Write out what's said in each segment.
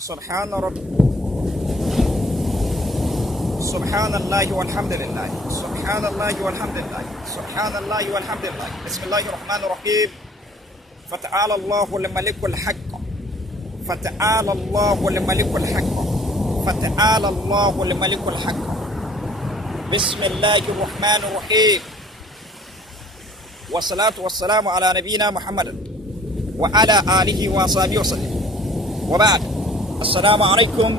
سبحان رب سبحان الله والحمد لله سبحان الله والحمد لله سبحان الله والحمد لله بسم الله الرحمن الرحيم فتعالى الله الملك الحق فتعالى الله الملك الحق فتعالى الله الملك الحق بسم الله الرحمن الرحيم والصلاة والسلام على نبينا محمد وعلى آله وصحبه وسلم وبعد السلام عليكم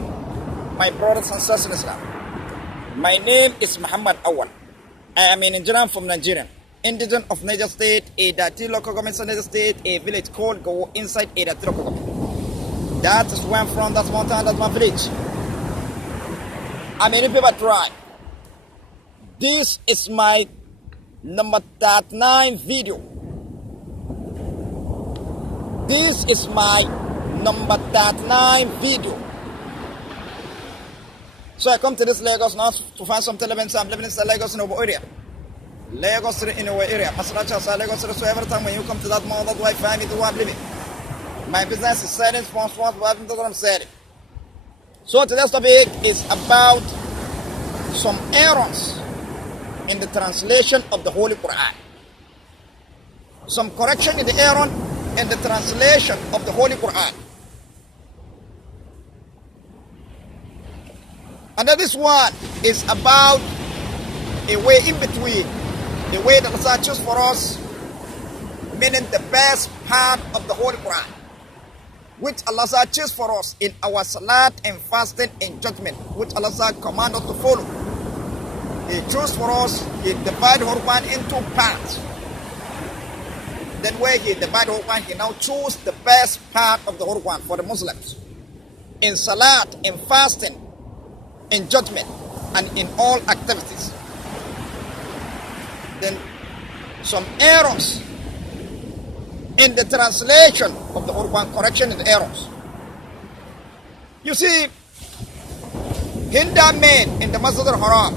my brothers and sisters in Islam. My name is Muhammad Awal. I am an Nigerian from Nigeria, indigent of Niger State, a Dati local government of Niger State, a village called Go inside a Dati local government. That is where I'm from, that's my town, that's my village. I'm a Nupe tribe. This is my number 39 video. This is my number 39 video. So I come to this Lagos now to find some elements. I'm living in Lagos in our area. Lagos in our area. Lagos, so every time when you come to that mall, that's why I find it where I'm living. My business is selling, that's what I'm selling. So today's topic is about some errors in the translation of the Holy Quran. Some correction in the error in the translation of the Holy Quran. And this one is about a way in between, the way that Allah chose for us, meaning the best part of the Holy Quran, which Allah chose for us in our salat and fasting and judgment, which Allah command us to follow. He chose for us, He divided the Holy Quran into parts. Then where He divided the Holy Quran, He now chose the best part of the Holy Quran for the Muslims. In salat, in fasting, in judgment, and in all activities. Then some errors in the translation of the Quran, correction in the errors. You see, Hindu men in the Masjid al-Haram,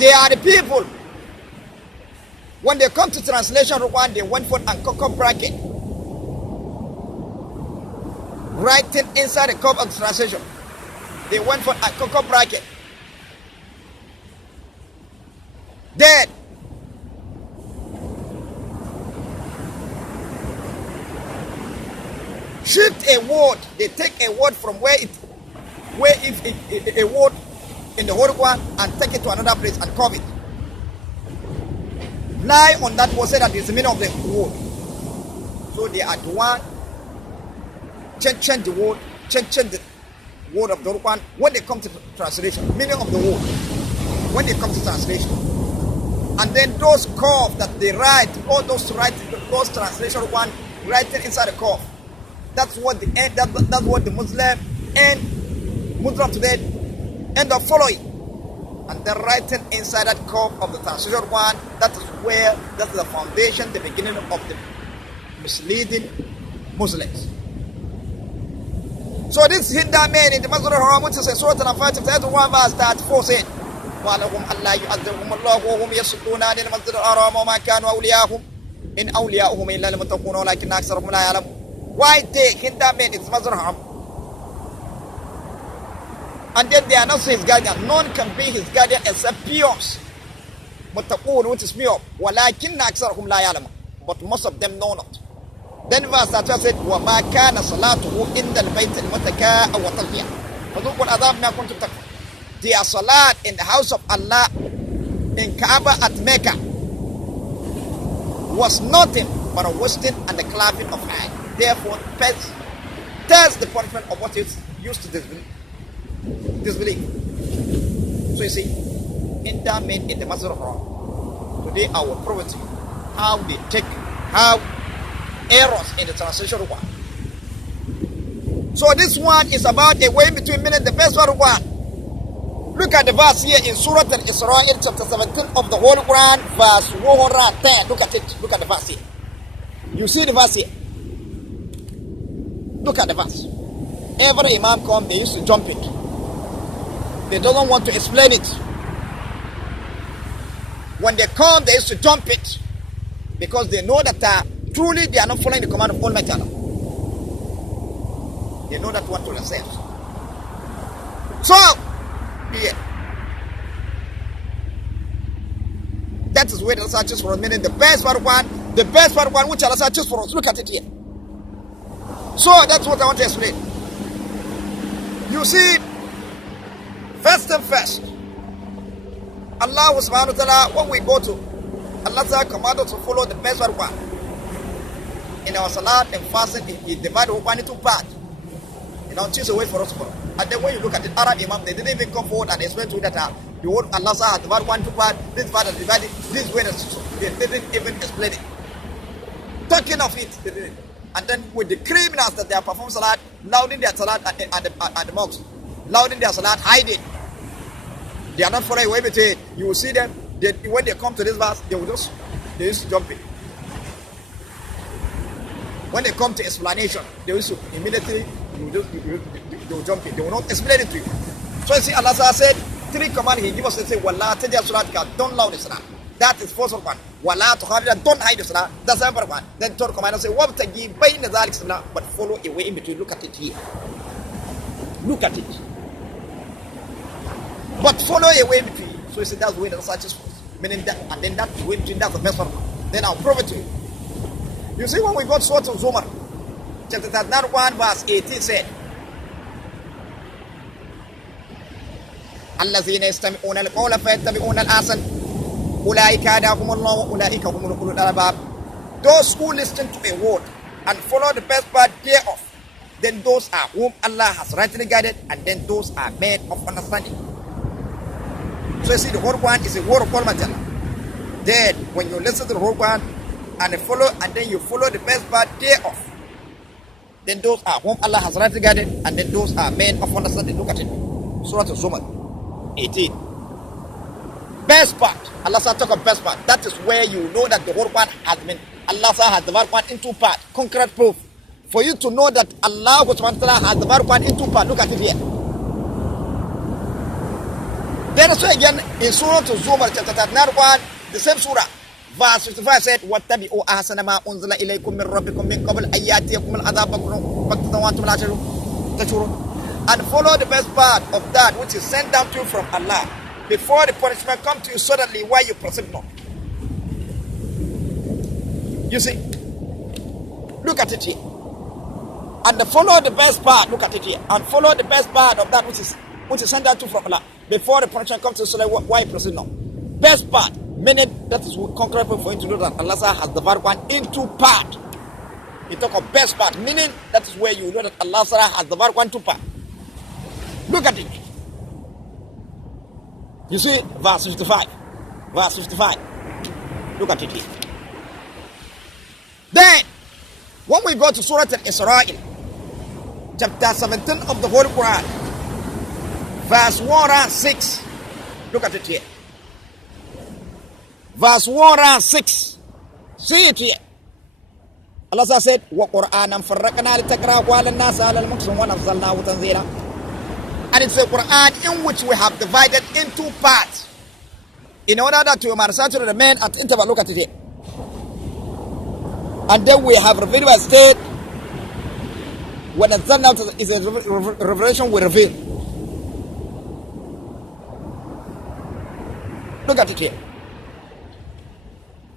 they are the people, when they come to translation of Quran, they went for a cocoa bracket, writing inside the cup of the translation. They went for a cocoa bracket. Then shift a word. They take a word from where if a word in the Holy Quran and take it to another place and carve it. Lie on that word, say that is the meaning of the word. So they are the one change the word, change the word of the Quran when they come to translation, meaning of the word when they come to translation. And then those curve that they write, all those translation Quran writing inside the curve. That's what the end. That's what the Muslim today end up following. And they're writing inside that curve of the translation Quran. That's the foundation, the beginning of the misleading Muslims. So this Hindu man in the Masjid al-Haram, which is a Surah Al-Fatih, chapter 1 verse 34 said, وَلَهُمْ أَلَّا يُعَذِّبُهُمُ اللَّهُ وَهُمْ يَصُدُّونَ عَنِ الْمَسْجِدِ الْحَرَامِ وَمَا كَانُوا أَوْلِيَاءَهُ إِنْ أَوْلِيَاؤُهُمْ إِلَّا الْمُتَّقُونَ وَلَكِنَّ أَكْثَرَهُمْ لَا يَعْلَمُونَ. Why take Hindu men in the Masjid al-Haram? And then they are not his guardian. None can be his guardian except pious. مُتَّقُونَ, which is pure. وَلَكِنَّ أَكْثَرَهُمْ لَا يَعْلَمُونَ. But most of them know not. Then verse 12 said, وَمَا كَانَ صَلَاتُهُ إِنَّ الْبَيْتِ الْمُتَكَاءَ وَتَلْبِيَةً فَذُوقُوا الْعَذَابَ مَا كُنتُمْ تَكْفُرُونَ. Their salat in the house of Allah, in Kaaba at Mecca, was nothing but a wasting and the clapping of hands. Therefore, test the punishment of what is used to disbelief. So you see, in that men in the Masjid al-Haram, today I will prove it to you how errors in the translation of Quran. So this one is about a way between meaning the best one of Quran. Look at the verse here in Surah Al-Isra, chapter 17 of the Holy Quran, verse 110. Look at it. Look at the verse here. You see the verse here. Look at the verse. Every Imam come, they used to jump it. They don't want to explain it. When they come, they used to jump it because they know that truly they are not following the command of Almighty Allah. They know that one to themselves. So, yeah. That is where the Allah chooses for us, meaning the best part one which Allah chooses for us. Look at it here. So that's what I want to explain. You see, first and first, Allah subhanahu wa ta'ala, when we go to Allah command us to follow the best one. In our salat and fasting, He divided one into parts. Choose a way for us to follow. And then when you look at the Arab Imam, they didn't even come forward and explain to you that the word Allah had divided one to part, this part is divided, this way, they didn't even explain it. Talking of it, they didn't. And then with the criminals that they are performing salat, louding their salat at the mosque, louding their salat, hiding. They are not following away between. You will see them, when they come to this verse, they used to jump in. When they come to explanation, they used to immediately, they will jump in. They will not explain it to you. So you see, Allah said, 3 commands He gave us. He said, Wallah tajal salatika, don't loud the salah. That is first one. Wallah tukhafida, don't hide the salah. That's the second one. Then third command, He said, wabtagi bayna dhalik salah, but follow a way in between. Look at it here. Look at it. But follow a way in between. So He said, that's the way that Allah chooses for us. Meaning that, and then that way between, that's the best one. Then I'll prove it to you. You see, when we got Surah Zumar, chapter 1 verse 18 said, الذين يستمعون القول فيتبعون الأحسن أولئك هداهم الله وأولئك هم أولو الألباب. Those who listen to a word and follow the best part thereof, then those are whom Allah has rightly guided, and then those are men of understanding. So you see, the whole Quran is a word of Almighty Allah. Then when you listen to the whole Quran and follow, and then you follow the best part thereof, then those are whom Allah has rightly guided, and then those are men of understanding. Look at it. Surah Al-Zumar 18. Best part. Allah talk about best part. That is where you know that the whole Quran has been, Allah has divided Quran into parts. Concrete proof. For you to know that Allah has divided Quran into parts. Look at it here. Then also again in Surah Al-Zumar chapter 39, the same surah, verse 55 said, وَاتَّبِعُوا أَحْسَنَ مَا أُنزِلَ إِلَيْكُم مِّن رَّبِّكُم مِّن قَبْلِ أَن يَأْتِيَكُمُ الْعَذَابُ بَغْتَةً وَأَنتُمْ لَا تَشْعُرُونَ. And follow the best part of that which is sent down to you from Allah before the punishment comes to you suddenly while you perceive not. You see, look at it here. And follow the best part, look at it here. And follow the best part of that which is sent down to you from Allah before the punishment comes to you suddenly while you perceive not. Best part, meaning that is concrete for you to know that Allah has divided one into part. You talk of best part, meaning that is where you know that Allah has divided one into part. Look at it. You see, verse 55. Verse 55. Look at it here. Then, when we go to Surah Al-Israel, chapter 17 of the Holy Quran, verse 106. Look at it here. Verse 106. See it here. Allah said, وَقُرْآنًا فَرَّقْنَا لِتَقْرَأَهُ عَلَى النَّاسِ عَلَى الْمُكْثِ وَنَزَّلْنَاهُ تَنزِيلًا. And it's a Quran in which we have divided into parts in order that to manufacture the men at interval. Look at it here. And then we have revealed by state when the sun out is a revelation we reveal. Look at it here.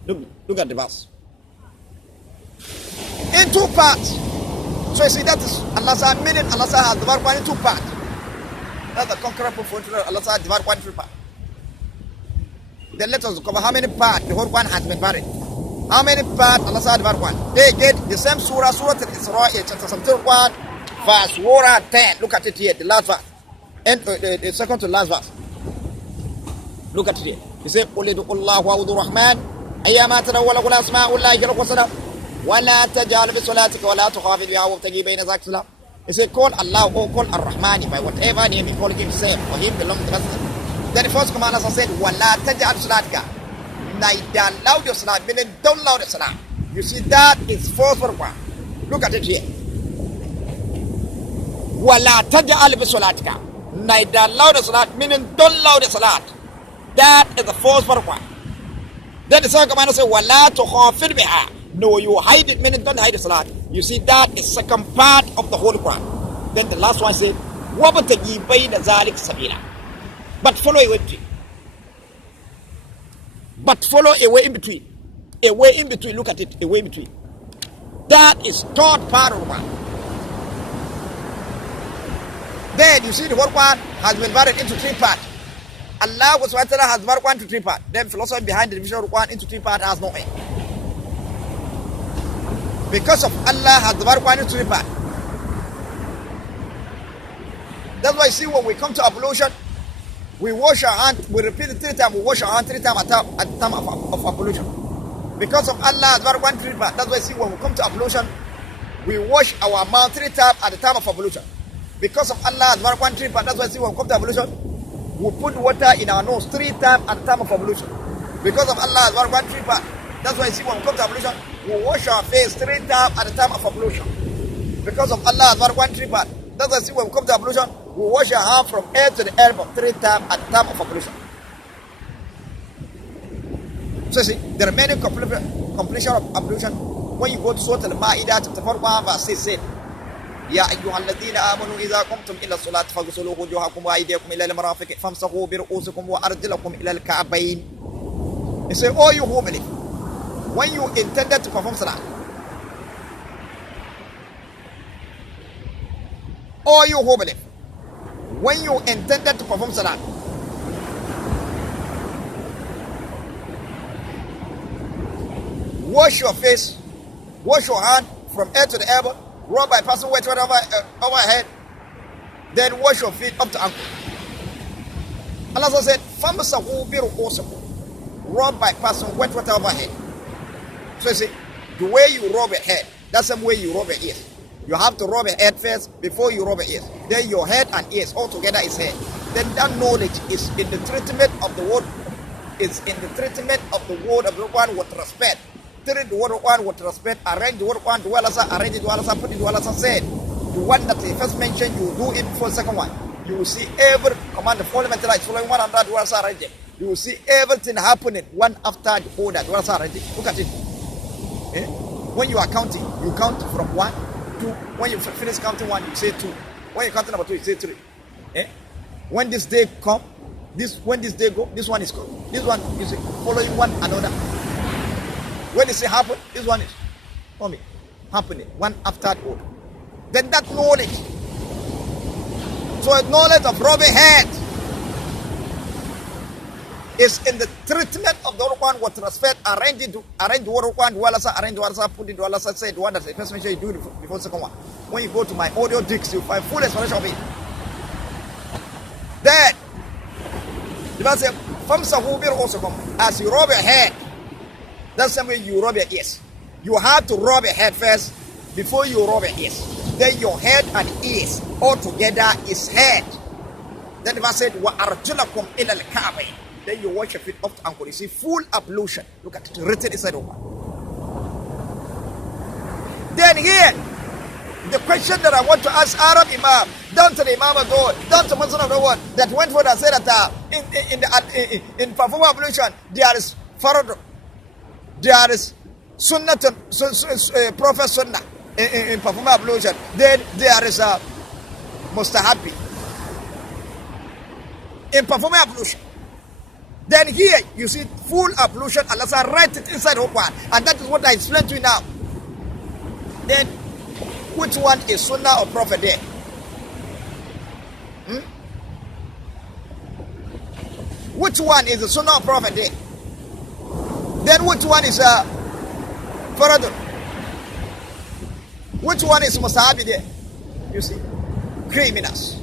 Look at the verse. In 2 parts. So you see that is Allah meaning Allah has divided one in 2 parts. That's the conqueror for Allah divided one into 2 parts. Then let us cover how many parts the whole one has been buried. How many parts Allah divided one? They get the same surah Al-Israel, chapter 71, verse 110. Look at it here, the last verse. And the second to last verse. Look at it here. He said, قُلِ ادْعُوا اللَّهَ وَاعْبُدُوا الرَّحْمَنَ أَيَّمَا تَدْعُوا وَلَهُ الْأَسْمَاءُ الْحُسْنَى وَلَا تَجْهَرْ بِصَلَاتِكَ وَلَا تُخَافِتْ بِهَا وَابْتَغِ بَيْنَ ذَلِكَ سَبِيلًا. He said, call Allah or call Ar-Rahmani by whatever name he called himself. For him belongs the best. Then the first command Allah said, وَلَا تَجْهَرْ بِصَلَاتِكَ. Neither loud your salat, meaning don't loud the salat. You see, that is first one. Look at it here. وَلَا تَجْهَرْ بِصَلَاتِكَ. Neither loud the salat, meaning don't loud the salat. That is the first one. Then the second command says, وَلَا تُخَافِتْ بِهَا. No, you hide it, meaning don't hide the salat. You see, that is second part of the Holy Quran. Then the last one said, وَبَتَجِي بَيْنَ ذَلِكَ سَبِيلًا. But follow a way between. But follow a way in between. A way in between. Look at it. A way in between. That is third part of the Quran. Then you see the whole Quran has been divided into three parts. Allah has divided Quran into three parts. Then philosophy behind the division of the Quran into three parts has no end. Because of Allah has divided Quran into three parts. That's why you see when we come to ablution, we wash our hand, we repeat it 3 times, we wash our hand 3 times at the time of ablution. Because of Allah has divided Quran into three parts. That's why you see when we come to ablution, we wash our mouth 3 times at the time of ablution. Because of Allah has divided Quran into three parts. That's why you see when we come to ablution, we put water in our nose 3 times at the time of ablution. Because of Allah has divided Quran into three parts. That's why you see when we come to ablution, we wash our face 3 times at the time of ablution. Because of Allah has divided Quran into three parts. That's why you see when we come to ablution, we wash our hand from head to the elbow 3 times at the time of ablution. So see, the remaining completion of ablution, when you go to Surah Al-Ma'idah chapter 41 verse 6 said, يا أيها الذين آمنوا إذا قمتم إلى الصلاة فاغسلوا وجوهكم وأيديكم إلى المرافق فامسحوا برؤوسكم وأرجلكم إلى الكعبين. He said, oh you who believe, when you intended to perform salah, oh you who believe, when you intended to perform salah, wash your face, wash your hand from head to the elbow, rub by passing wet water overhead, then wash your feet up to ankle. Allah also said, "Famsahu bi ru'usikum," rub by passing wet water overhead. So you see, the way you rub your head, that's the way you rub your ears. You have to rub your head first before you rub your ears. Then your head and ears all together is head. Then that knowledge is in the treatment of the word, is in the treatment of the word of the one with respect. Treat the word of one with respect. Arrange the word of one. Arrange the word put it the word said. The one that he first mentioned, you do it before the second one. You will see every command, the fundamental is following one another. The word arrange. You will see everything happening one after the other. The word arrange. Look at it. Eh? When you are counting, you count from 1, 2. When you finish counting 1, you say 2. When you count number 2, you say 3. Eh? When this day come, when this day go, this one is come. This one is following one another. When they say happen, this one is coming, happening, one after the other. Then that knowledge. So knowledge of rubbing head is in the treatment of the one with respect. Arrange the one, arrange the put it, say the one that the first mention you do before the second one. When you go to my audio discs, you find full explanation of it. Then the Bible says, "Famsahu bi ru'usikum," as you rub your head. That's the way you rub your ears. You have to rub your head first before you rub your ears. Then your head and ears all together is head. Then the verse said, وَأَرْجُلَكُمْ إِلَى الْكَعْبَيْنِ. Then you wash your feet up to ankle. You see full ablution. Look at it written inside of one. Then here, the question that I want to ask Arab Imam, down to the Imam of the world, down to Muslim of the world, that went for and said that in performing ablution, there is farad. There is sunnah, prophet sunnah in performing ablution. Then there is a mustahabi in performing ablution. Then here you see full ablution. Allah said write it inside the Quran, and that is what I explained to you now. Then which one is sunnah or prophet there? Which one is the sunnah or prophet there? Then which one is farad? Which one is mustahabi there? You see, criminals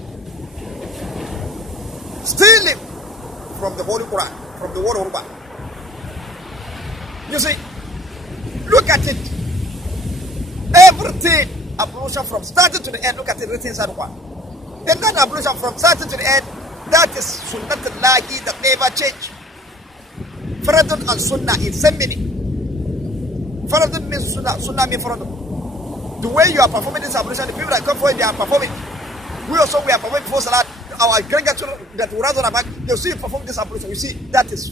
stealing from the Holy Quran, from the word of Quran. You see, look at it. Everything ablution from starting to the end. Look at it written inside the Quran. Then that ablution from starting to the end, that is sunnatullahi that never change. Faradun and sunnah in same meaning. Faradun means sunnah, sunnah means faradun. The way you are performing this ablution, the people that come for it, they are performing. We are performing before salat. Our grandchildren that will rise on our back, they'll see you perform this ablution. You see, that is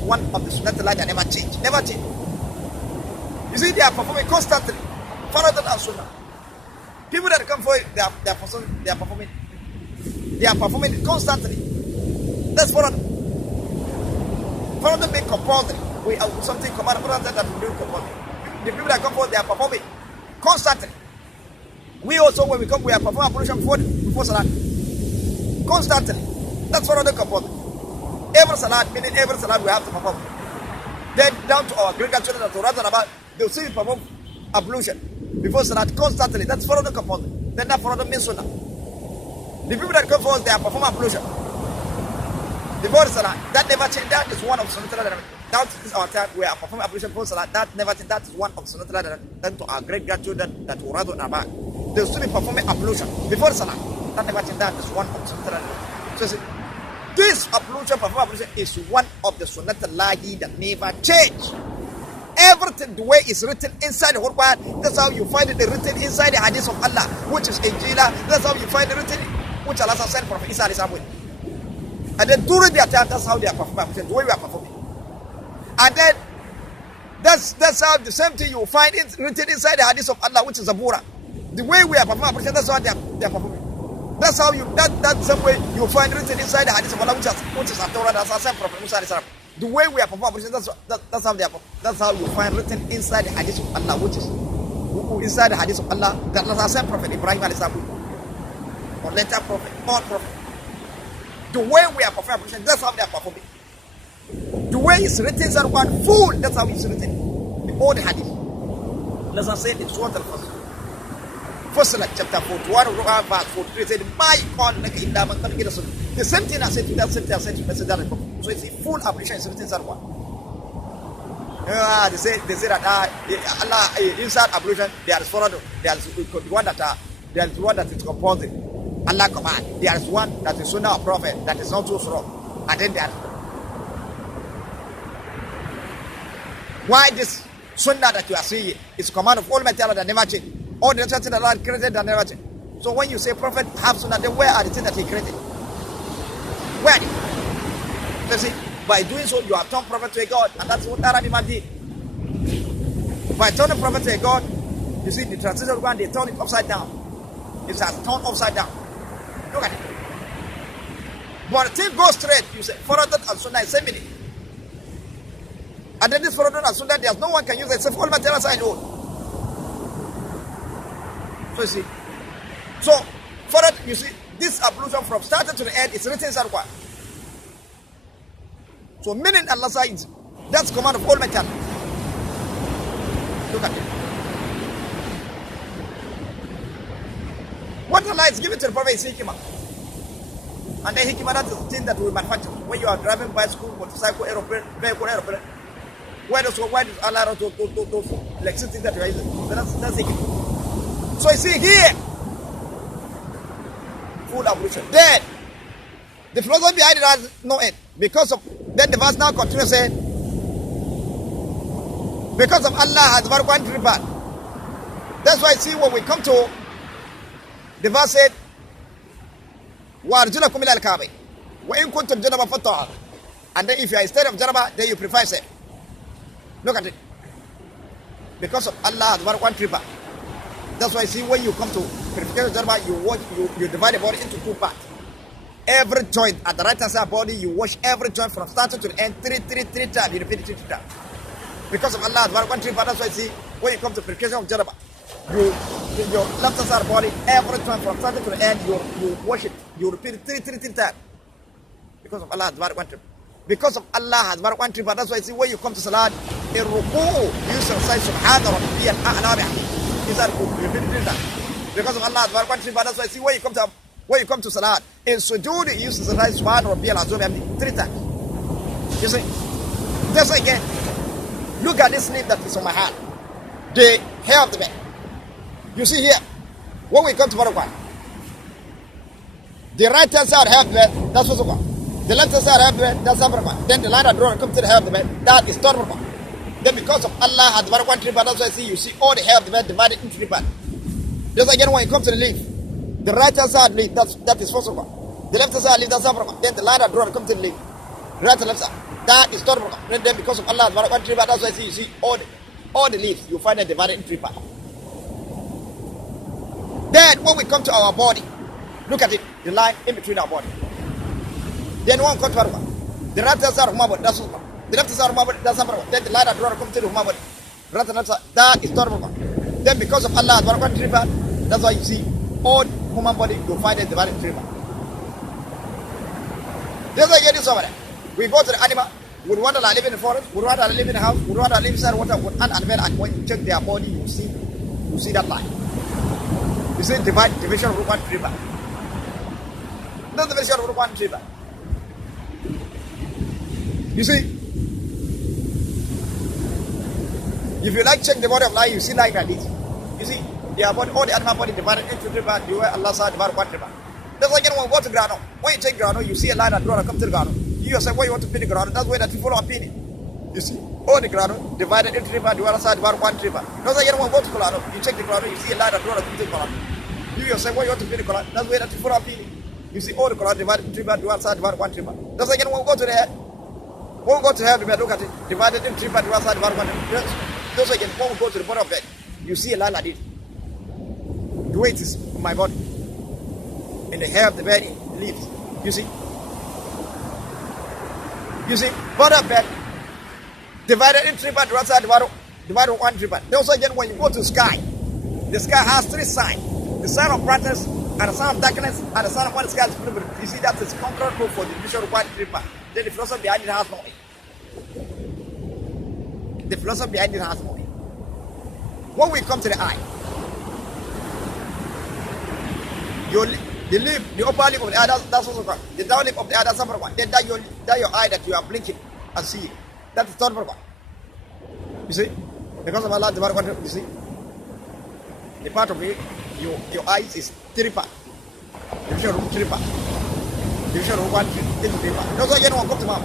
one of the sunnah that never change. Never change. You see, they are performing constantly. Faradat and Sunnah. People that come for it, they are performing. They are performing constantly. That's Faradat. Faradat being compulsory. We have something command that we do compulsory. The people that come for it, they are performing constantly. We also, when we come, we are performing ablution before Salat. Constantly. That's Faradat compulsory. Every Salat, meaning every Salat we have to perform. Then down to our great grandchildren that to rather about, they'll see we perform ablution before Salat constantly. That's Faradat compulsory. Then that Faradat means Sunnah. The people that come for us, they are performing ablution before Salat. That never change. That is one of Sunnah. That is our time. We are performing ablution before Salat. That never change. That is one of Sunnah. Then to our great grandchildren that will rather about, they'll still be performing ablution before Salat. That never change. That is one of Sunnah. So see, this ablution, performing ablution is one of the Sunnah that never change. Everything, the way it's written inside the Quran, that's how you find it written inside the hadith of Allah, which is Injila. That's how you find it written, which Allah sent Prophet Isa is with. And then during their time, that's how they are performing, the way we are performing. And then that's how the same thing you find it written inside the hadith of Allah, which is Zabura. The way we are performing, that's how they are performing. That's how you that's the way you find written inside the hadith of Allah, which is Torah. That's how sent Prophet Musa is. The way we are performing, that's how they are. That's how you find written inside the hadith of Allah, which is inside the hadith of Allah. That has sent Prophet Ibrahim alayhi salam, or later prophet, all prophet. The way we are performing, that's how they are performing. The way it's written inside one full, that's how it's written. The old hadith. Let's not say it's what al-Fasl. Fasl chapter 41, verse 43 said, "My God, the same thing I said to that, same thing I said to Messenger." So it's a full application is written inside one. They say that Allah inside ablution there is followed. There is one that is composing. Allah command. There is one that is Sunnah of Prophet that is not so strong. And then there. Why this Sunnah that you are seeing is command of Almighty Allah that never change. All the things that Allah created that never change. So when you say Prophet have Sunnah, then where are the things that He created? Where? So see, by doing so, you have turned Prophet to a God, and that's what Arab Imam did. By turning Prophet to a God, you see the translation of God, they turn it upside down. It has turned upside down. Look at it. But the thing goes straight, you say, Faradat and Sunnah is same meaning. And then this Faradat and Sunnah, there's no one can use it except all materials I know. So you see. So, Faradat, you see, this ablution from starting to the end is written inside what? So meaning Allah says, that's command of Almighty Allah. Look at it. What Allah is given to the Prophet is hikmah. And the hikmah, that is the thing that we manufacture. When you are driving bicycle, motorcycle, aeroplane, why does Allah not those electricity that you are using? That's hikmah. So you see here, full ablution. Then, the philosophy behind it has no end. Because of, then the verse now continues saying, because of Allah has one ribat. That's why see when we come to the verse said, وَأَرْجُلَكُمْ إِلَى الْكَعْبَيْنِ وَإِن كُنْتُمْ جُنُبًا فَطَّهَّرُوا. And then if you are instead of janaba, then you prefer say. Look at it. Because of Allah has one ribat. That's why see when you come to purification of janaba, you divide the body into two parts. Every joint at the right hand side of the body, you wash every joint from starting to the end three times. You repeat it 3 times. Because of Allah, one tree, that's why you see when you come to purification of janaba, your left hand side of the body, every joint from starting to the end, you wash it. You repeat it 3 times. Because of Allah, one tree. Because of Allah has one tree, that's why you see when you come to salat, in ruku, you say Subhana Rabbiyal A'la. You repeat it 3 times. Because of Allah has one tree, that's why you see when you come to salat, in sujood, he uses the right Subhan Rabbiyal Azim 3 times. You see? Just again, look at this sleeve that is on my hand. The hair of the man. You see here, when we come to Barakwan, the right hand side hair of the man, that's what's on. The left hand side hair of the man, that's Barakwan. Then the line that drawn comes to the hair of the man, that is third Barakwan. Then because of Allah has Barakwan tree, that's why you see all the hair of the man divided into 3 parts. Just again, when you come to the leaf, the right hand side leaf, that is first one. The left hand side leaf, that's second one. Then the line that drawn comes to the leaf. Right and left side. That is third one. Then because of Allah, that's why you see all the all the leaves, you find it divided in three parts. Then when we come to our body, look at it, the line in between our body. Then one comes to the right side of my body, that's what. The left side of my body, that's number one. Then the line that comes to my body. Right side, that is number one. Then because of Allah, that's why you see all human body, you find it divided in three parts. That's why you get this over there. We go to the animal, would want to live in the forest, would want to live in the house, would want to live inside water, would unveil, and when you check their body, you see that line. You see division of group 1 tribe. That's the division of group 1 tribe. You see, if you like check the body of life, you see like this. You see, their body, all the animal body divided into tribe, you wear Allah said divided 1 tribe. That's why when we go to ground, when you take ground, you see a line that draw come to the ground. You yourself, where you want to pin the ground, that's where that you follow opinion. You see, all the ground divided into tribe, you wear Allah said divided 1 tribe. That's why when we go to ground, you check the ground, you see a line that draw come to the ground. You yourself, where you want to pin the ground, that's where that you follow opinion. You see all the ground divided into tribe, you wear Allah said divided 1 tribe. That's why when we go to the head, when we go to heaven, look at it, divided into tribe, you wear Allah said divided 1 tribe. That's why when we go to the bottom of bed, you see a line like this. The weight is in my body. And the hair of the bed leaves. You see? You see? Bottom of bed, divided in three parts, divided 1 tribe. Also again, when you go to the sky has 3 signs. The sign of brightness, and the sign of darkness, and the sign of what the sky is filled. You see, that is concurrent proof for the division of 1 tribe. Then the philosophy behind it has no way. The philosophy behind it has no way. When we come to the eye, the lip, the upper lip of the eye, that's also one. The down lip of the eye, that's number one. Then that your eye that you are blinking and seeing. That's the number one. You see? Because of Allah, you see? The part of it, your eyes is 3 parts. Division of 3 parts. Division of 1 into 3 parts. That's why you don't come to mouth.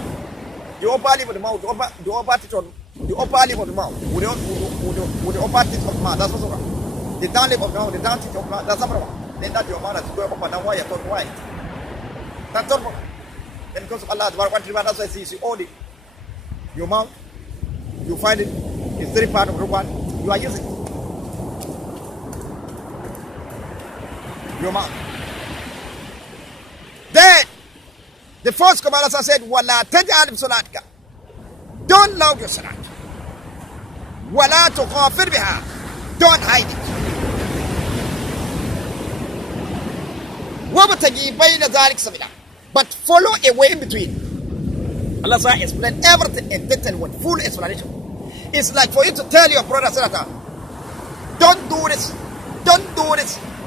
The upper lip of the mouth, the upper teeth on the upper lip of the mouth, with the upper teeth of the mouth, that's also one. The down lip of the mouth, the down teeth of the mouth, that's number one. Then that your mouth is going up and down, why you're talking white. That's all. Then because of Allah, that's why you see all the your mouth, you find it in 3 parts of the one you are using. Your mouth. Then the first command said, Wala taj'al salatka. Don't love your salat. Wala tukhafir biha. Don't hide it. But follow a way in between. Allah Ta'ala explained everything in detail with full explanation. It's like for you to tell your brother, don't do this,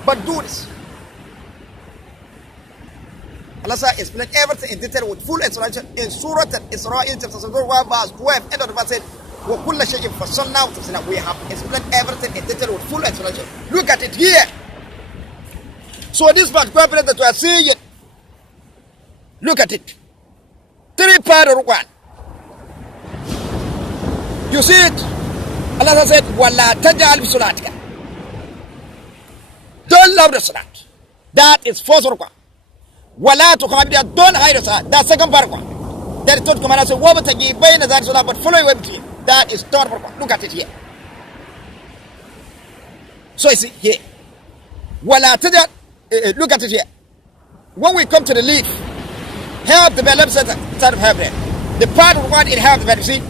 but do this. Allah Ta'ala explained everything in detail with full explanation in Surah Al-Isra, chapter 1, verse 12. End of the verse said, we have explained everything in detail with full explanation. Look at it here. So this particular place that we are seeing it, look at it. 3 parts of 1. You see it? Allah said, Wala taj'al bisalatika. Don't love the salat. That is first of 1. Wala tukhafir, don't hide the salat. That's second part of 1. That is third command. So wabtaghi bayna dhalika salat, but follow away between. That is third part of 1. Look at it here. So you see here. Wala taj'al. Look at it here. When we come to the leaf, half the bed, left side of half the bed. The part of 1 in half the bed, you see?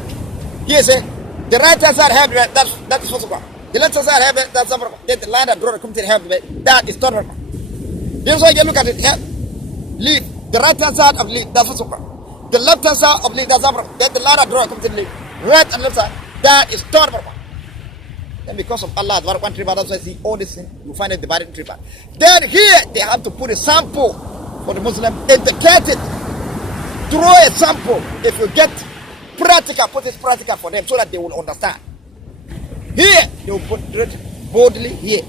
Here say, the right hand side half the bed, that is first of 1. The left hand side half the bed, that's number 1. Then the line that draw comes to the half the bed, that is third one. This is why you look at it here. Leaf, the right hand side of leaf, that's first of 1. The left hand side of leaf, that's number 1. Then the line that draw comes to the leaf. Right and left side, that is third one. And because of Allah, that's why I see all this thing, you find it divided in 3 parts. Then here, they have to put a sample for the Muslim, indicate it. Draw a sample. If you get practical, put it practical for them so that they will understand. Here, they will put it boldly here.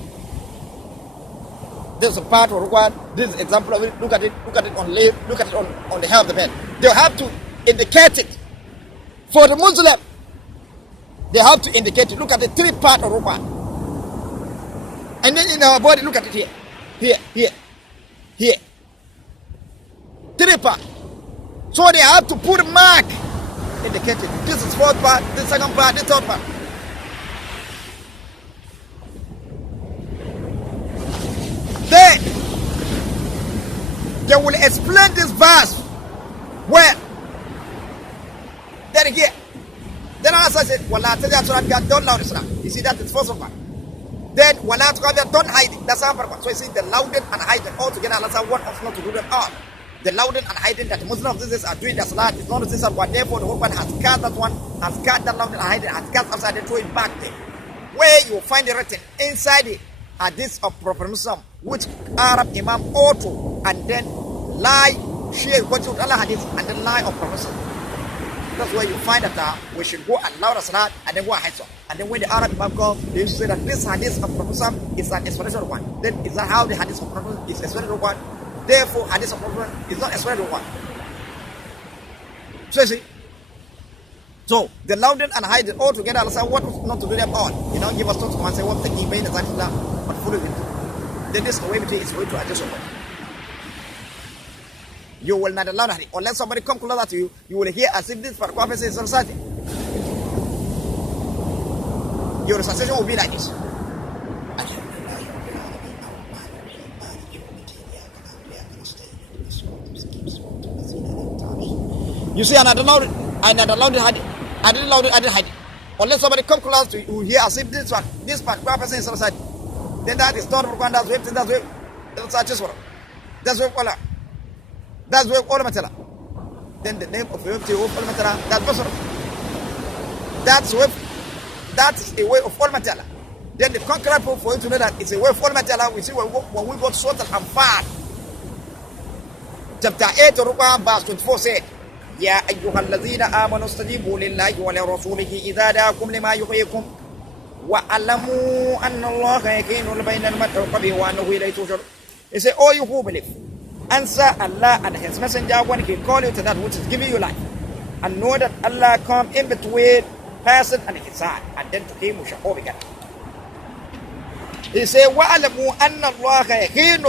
There's a part of Rukwan, this is an example of it. Look at it on left, look at it on the hair of the bed. They have to indicate it. For the Muslim, they have to indicate it. Look at the 3 parts of Rukwan. And then in our body, look at it here. Here. 3 parts. So they have to put a mark indicated. This is 4th part, this 2nd part, this 3rd part. They will explain this verse well. Then again, then Allah said, "Wala tajal salat, don't loud salat." You see that is first of all. Then wala tuqabir, don't hide it. That's our purpose. So you see the louding and hiding all together. Allah said, "What us not to do them all." The louding and hiding that Muslims of this are doing the salat is not necessary. But therefore, the whole one has cut that one, has cut that louding and hiding, has cut outside and throw it back there. Where you will find it written inside the hadith of Prophet Muhammad, which Arab Imam auto and then lie, share what you Allah hadith and then lie of Prophet Muhammad. That's where you find that we should go and loud salat and then go and hide some. And then when the Arab Imam comes, they say that this hadith of Prophet Muhammad is an explanation one. Then is that how the hadith of Prophet is explanation one? Therefore, hadith of Prophet is not explanation one. So you see. So the louding and hiding all together, Allah said, what not to do them all? You know, give us thoughts and say what the key is but follow it. Then this way between is going to adjust your You will not allow that. Unless somebody come closer to you, you will hear as if this particular person is society. Your recitation will be like this. You see, I not allowed it, I didn't allow it, I didn't hide it. Unless somebody come close to you, you hear as if this particular person is society. Then that is not Quran, that's way, that's way. That's way, Allah. That's way all matter. Then the name of the all matter. That's possible. That's a way of all matter. Then the concrete proof for you to know that it's a way of all matter. We see when we got Surah Al-Anfal, chapter 8 of verse 24 said, "Ya ayyuhal ladhina amanu istajibu lillahi wa li rasulihi idha da'akum lima yuhyikum wa alamu anna Allaha yakinu bayna al-mar'i wa annahu ilayhi tushur." He said, "Oh, you who believe, answer Allah and His Messenger when He call you to that which is giving you life, and know that Allah come in between person and his side, and then to Him we shall all be gathered." He said, "وَعَلَمُوا أَنَّ اللَّهَ يَحِينُ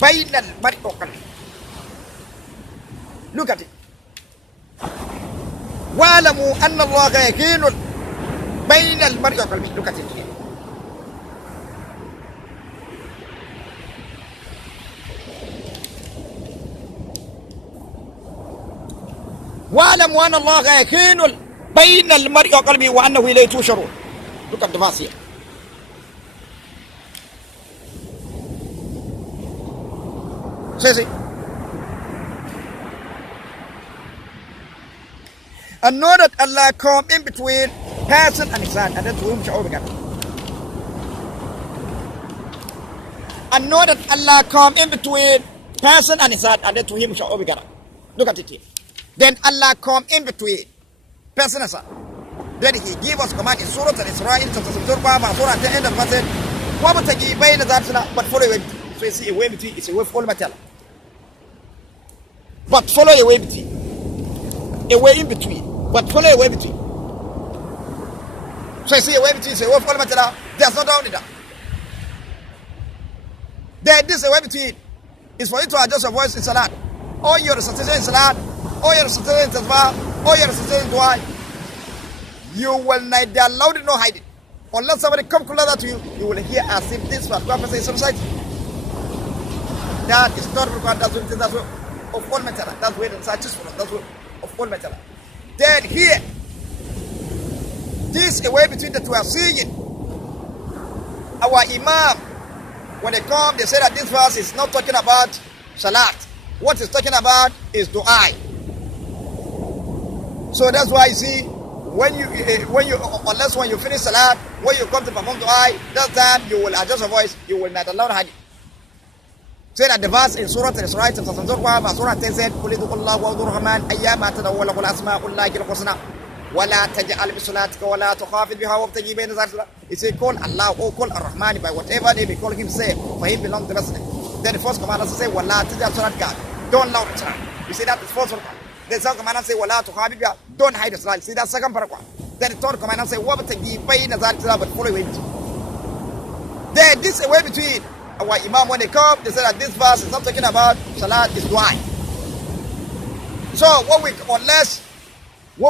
بَيْنَ الْمَرْءِ وَقَلْبِهِ." Look at it. وَعَلَمُوا أَنَّ اللَّهَ يَحِينُ بَيْنَ الْمَرْءِ وَقَلْبِهِ. Look at it here. وَعَلَمُوا أَنَّ اللَّهَ يَحِينُ بَيْنَ الْمَرْءِ وَقَلْبِهِ وَأَنَّهُ إِلَيْهِ تُحْشَرُونَ. Look at the verse here. See. And know that Allah come in between person and his son, and then to whom shall all be gathered. And know that Allah come in between person and his son, and then to him shall all be gathered. Look at it here. Then Allah come in between person and son. Then He gave us command in Surah Al-Israel, chapter 74, Surah at the end of the verse, وَمُتَجِي بَيْنَ ذَاتِنَا, but follow a way between. So you see, a way between is a way for all material. But follow a way between. A way in between. But follow a way between. So you see, a way between is a way for all material. There's no doubt in that. Then this a way between is for you to adjust your voice in Salat. Or your recitation in Salat, or your recitation in Tasbah, or your recitation in Dua. You will neither allow it nor hide it. Unless somebody come closer to you, you will hear as if this was God is society. That is not required. That's what of all matter. That's where the search is for. That's what of all matter. Then here, this a way between that we are seeing. Our Imam, when they come, they say that this verse is not talking about Salat. What it's talking about is Dua. So that's why you see, when you unless when you finish Salat, when you come to perform Dua, that time you will adjust your voice, you will not allow hadith. Say that the verse in Surah Al-Israel, chapter 74, Surah 10 said, قُلِ ادْعُوا اللَّهَ وَاذْكُرُوا الرَّحْمَنَ أَيَّامَا تَدْعُوا وَلَهُ الْأَسْمَاءُ الْحُسْنَى وَلَا تَجْعَلْ بِصَلَاتِكَ وَلَا تُخَافِتْ بِهَا وَابْتَغِ بَيْنَ ذَلِكَ. He said, call Allah or call Ar-Rahman by whatever name they call Him, say, for Him belongs the rest. Then the first command say, وَلَا تَجْعَلْ صَلَاتِكَ, don't loud the salat. You see that the first one. Then the second command say, وَلَا تُخَافِتْ بِهَا, don't hide the salat. See that second paragraph. Then the third command say, وَابْتَغِ بَيْنَ ذَلِكَ, but follow away between. Then this away between. Our Imam, when they come, they say that this verse is not talking about Salat, it's Dua. So when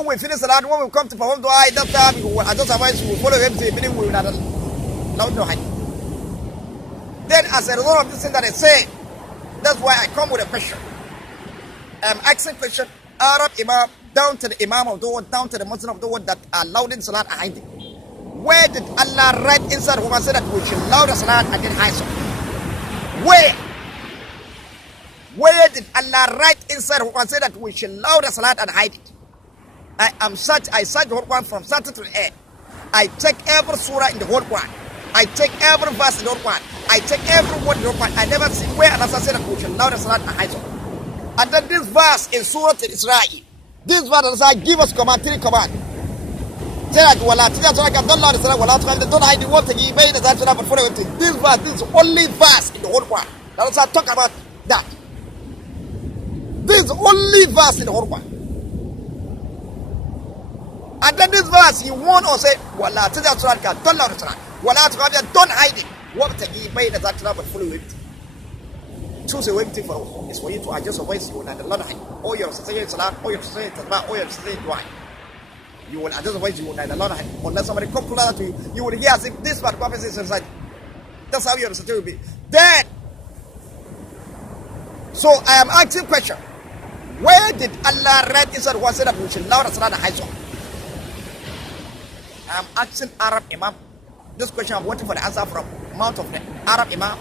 we finish Salat, when we come to perform Dua, that time we will adjust our voice, we will follow him, meaning we will not allow no hide. Then as a result of this thing that I say, That's why I come with a question. I'm asking question. Arab Imam, down to the Imam of the world, down to the Muslim of the world that are loud in Salat and hiding. Where did Allah write inside the Quran say that we should loud the Salat and then hide some? Where? Where did Allah write inside the Quran say that we should loud the Salat and hide it? I search the whole Quran from start to the end. I take every surah in the whole Quran. I take every verse in the whole Quran. I take every word in the whole Quran. I never see where Allah said that we should loud the Salat and hide some. And then this verse in Surah Al-Israel, this verse Allah give us command, 3 commands. Say that don't hide the word to give me the but follow everything. This verse, this is the only verse in the whole Quran that Allah talk about that. This is the only verse in the whole Quran. And then this verse, he warn or say, don't hide it. What to give me the but follow everything. Choose a way for us. It's for you to adjust your voice. You will not allow or your society salat, or your society tasbah, or your society dua. You will adjust your voice. You will not allow unless somebody comes closer to you. You will hear as if this part prophecy is inside. That's how your society will be. Then, so I am asking question. Where did Allah write inside one say that we should loud salat and high song? I am asking Arab Imam. This question I'm waiting for the answer from mouth of the Arab Imam.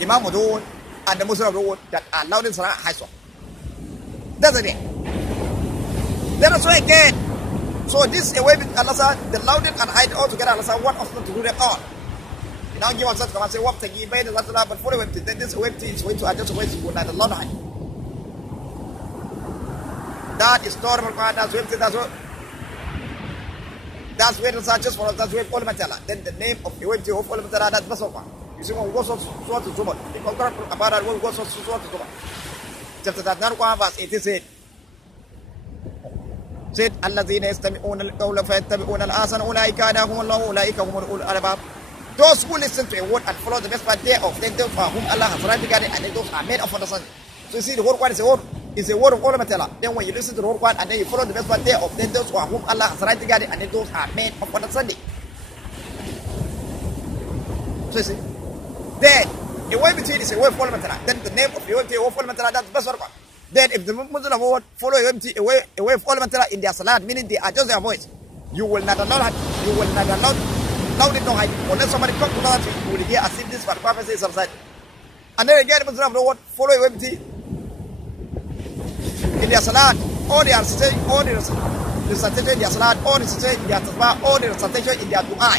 Imam of the world and the Muslim of the world that are loud in Salah high song. That's it. Then also again. So this away with Allah, the loud and hide all together. Allah want us not to do them all. You now give us such command, say what to give by the Salah, but follow it. Then this away is going to adjust the way to go like the Lord hide. That is normal. That's way. That's where the searches for us. That's where all material. Then the name of the way to all material. That's Basokwa. You see, what was so to Zuma? The contract about what was so to Zuma. Chapter that Narqua verse 88. Said الذين يستمعون القول فيتبعون الأحسن أولئك هداهم الله أولئك هم أولو الألباب. Those who listen to a word and follow the best part thereof, then those for whom Allah has rightly guided, and then those are made of understanding. So you see, the whole Quran is a word of all material. Then when you listen to the whole Quran and then you follow the best part thereof, then those for whom Allah has rightly guided, and then those are made of understanding. So you see. Then, a way between is a way for material. Then the name of the way for material, that's the best one. Then, if the Muslim word follow a way for all material in their salat, meaning they adjust their voice, you will not allow it, loud it, no hide. Unless somebody comes to that, you will hear as if this prophecy is outside. And then again, the Muslim word follow a way in their salat, or they are saying, or the recitation in their salat, or the recitation in their tasbah, or the recitation in their dua.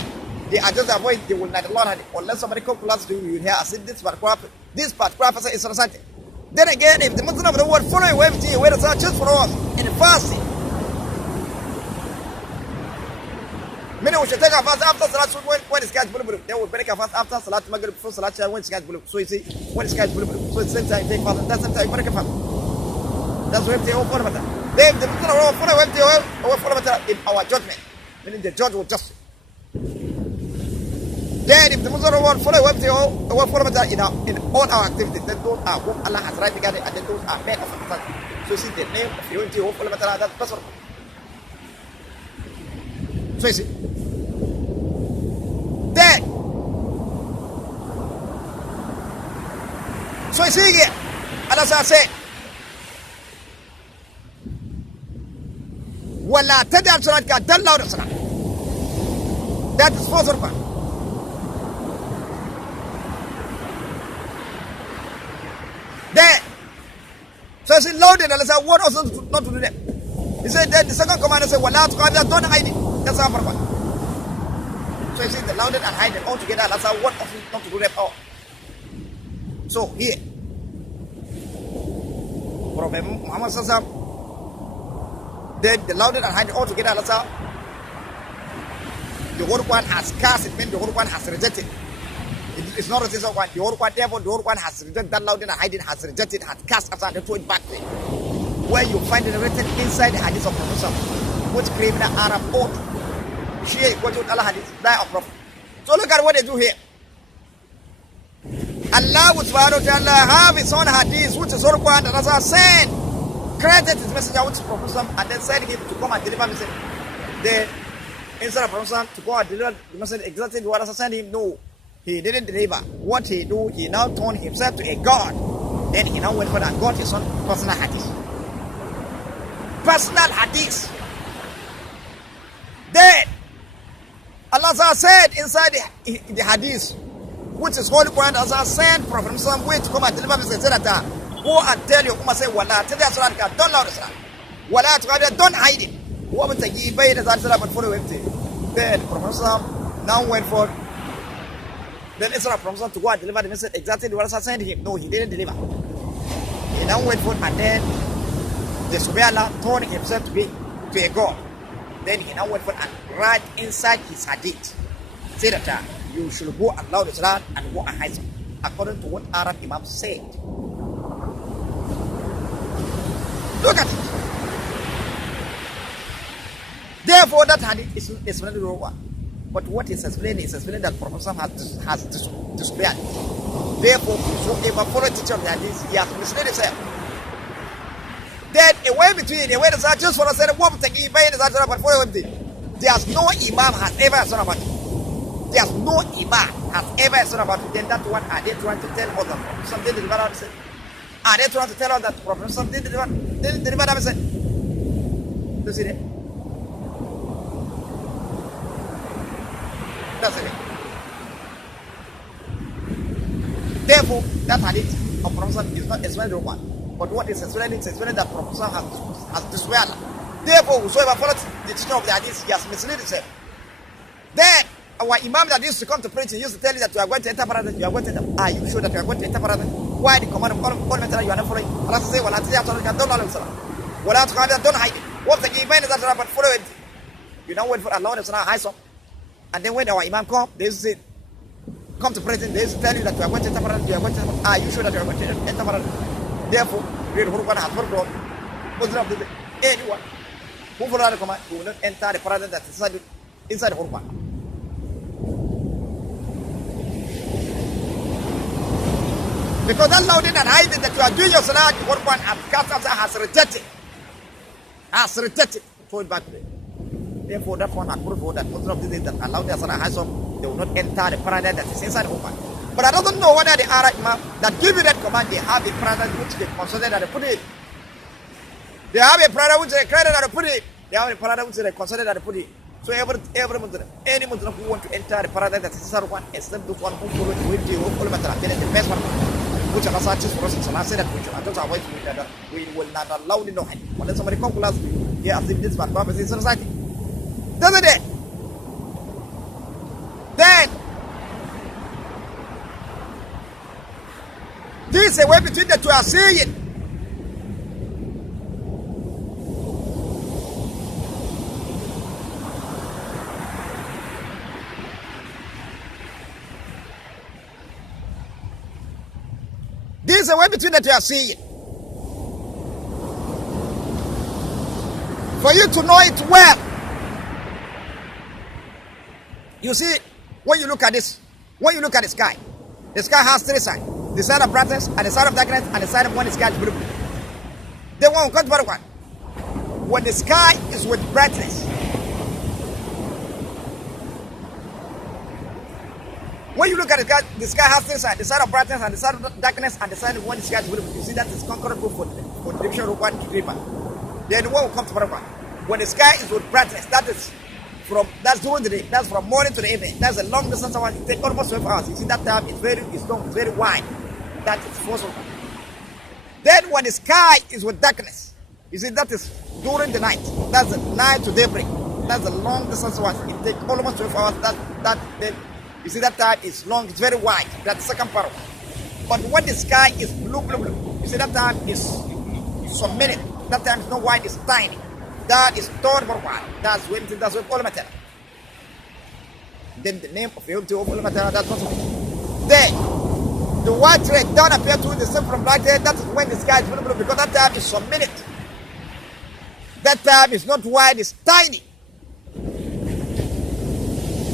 They adjust their voice, they will not allow it. Unless somebody comes to us, you will hear as if this part prophecy is recited. Then again, if the Muslim of the world follow where the Salah choose for us in fasting, many we should take a fast after Salat when the sky is blue. They will break a fast after Salat Maghrib before Salat when the sky is blue. So you see, when the sky is blue, so it's the same time take fast, that's the same time break a fast. That's where they all follow matter. Then the Muslim of the world follow where they all follow matter in our judgment, meaning the judge will justice. Then if the Muslim world follow what they all follow that in all our activities, then those are whom Allah has rightly guided, and then those are men of understanding. So you see the name of the unity who follow that, that's possible. So you see. Then so you see here, Allah said, وَلَا تَدْعَ صَلَاتَكَ دَلَّ وَلَا صَلَاتَ. That is first one. Then, so I said, loud and Allah said, what also not to do that? He said, then the second command said, well, don't hide it. That's our first one. So he said, the loud and hide it all together. Allah said, what also not to do that? Oh. So here, Prophet Muhammad Sallallahu, then the loud and hide it all together. Allah said, the whole one has cast, it means the whole one has rejected. It's not a case of one. The whole one, therefore, the whole one has rejected that loud and hiding, has rejected, has cast aside, and thrown it back there. Where you find it written inside the hadith of Prophet, which claim that Arab ought to share what Allah hadith, die of Prophet. So look at what they do here. Allah subhanahu wa ta'ala have his own hadith, which is Quran, and Allah said, created his messenger, which is Prophet, and then sent him to come and deliver message. Then, instead of Prophet to go and deliver the message exactly what Allah sent him, no. he didn't deliver. What he do, he now turned himself to a god. Then he now went for and got his own personal hadith. Personal hadith. Then Allah said inside the hadith, which is Holy Quran, Allah sent Prophet some way to come and deliver message that go and tell your Ummah say wala, tell your Salat, don't lie to Salat. Wala to don't hide it. Whoever take you by the Salat but follow him. Then Prophet now went for. Then Israel promised to go and deliver the message exactly what Allah sent him. No, he didn't deliver. He now went for and then the Subhanallah turned himself to a god. Then he now went for and right inside his hadith. Say that you should go and allow the Salat and go and hide according to what Arab Imams said. Look at it. Therefore, that hadith is not the wrong one. But what is explaining that Prophet has disobeyed. Therefore, whosoever follows the teaching of the hadith, he has misled himself. Then a way between the way the Salat just for us said what take you by the Salat but follow him. There's no Imam has ever said about it. There's no Imam has ever said about it. Then that one are they trying to tell us that something delivered out said. Are they trying to tell us that Prophet something didn't deliver that message? Do you see that? That's it. Therefore, that hadith of Prophet is not explained the one. But what is explained that Prophet has disobeyed. Therefore, whosoever follows the teaching of the hadith, he has misled himself. Then, our Imam that used to come to preach, he used to tell you that you are going to enter paradise. You are going to enter. Are you sure that you are going to enter paradise? Why the command of all matter you are not following? Allah says, "Wala tijab don't don't hide it. What the given is that but follow it. You now wait for Allah to hide some. And then when our Imam come, they say, come to present, they tell you that you are going to enter paradise, you are going to enter. Are you sure that you are going to enter paradise? Therefore, read Quran has worked on Muslim of anyone who follow the command who will not enter the paradise that is inside the Quran. Because that law did not hide it that you are doing your salah, the Quran has rejected. Throw it back to them. Therefore, that one has proved that most of the things that allow their salah has some, they will not enter the paradise that is inside the Quran. But I don't know whether the Arab Imam that give you that command, they have a paradise which they consider that they put it. They have a paradise which they credit that they put it. They have a paradise which they consider that they put it. So every Muslim, any Muslim who want to enter the paradise that is inside the Quran, except the one who follow the way they will follow the best one. Which Allah says for us, and I say that we should not avoid that we will not allow the no hand. When somebody comes to us, yeah, I think this bad purpose in society. Doesn't it? Then this is a way between the two are saying. This is a way between that you are seeing. For you to know it well. You see, when you look at this, when you look at the sky has three sides. The side of brightness, and the side of darkness, and the side of when the sky is blue. Then one comes to one. When the sky is with brightness, when you look at the sky has three sides, the side of brightness and the side of darkness and the side of when the sky is blue. You see that is concurrent for the division of one to deeper. Then one will come to one. When the sky is with brightness, that's during the day. That's from morning to the evening. That's a long distance. It takes almost 12 hours. You see that time it's long, it's very wide. That is forceful. Then when the sky is with darkness, you see that is during the night. That's the night to daybreak. That's a long distance. It takes almost 12 hours. Then you see that time is long, it's very wide. That's the second part. But when the sky is blue, you see that time is some minute. That time is not wide, it's tiny. That is third one. That's when all matter. Then the name of the all matter, that's not something. Then the white red don't appear to the same from black red. That is when the sky is blue because that time is some minute. That time is not wide, it's tiny.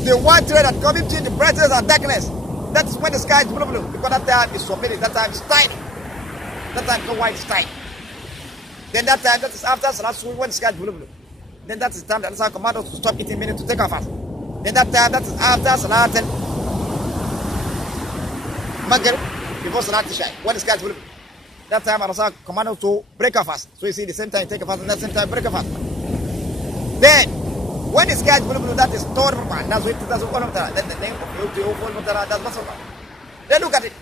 The white thread that comes between the brightness and darkness, that's when the sky is blue because that time is so many, that time is tiny. That time is not white, it's tiny. Then that time, that is after Salat when the sky is blue. Then that is the time that Allah commands us to stop eating meat to take our fast. Then that time, that is after Salat Maghrib before Salat Isha. When the sky is blue, that time Allah command us to break a fast. So you see, the same time take a fast, and at the same time break a fast. Then, when the sky is blue, that is Torah. That's what it does. Then the name of the that's Basra. Then look at it.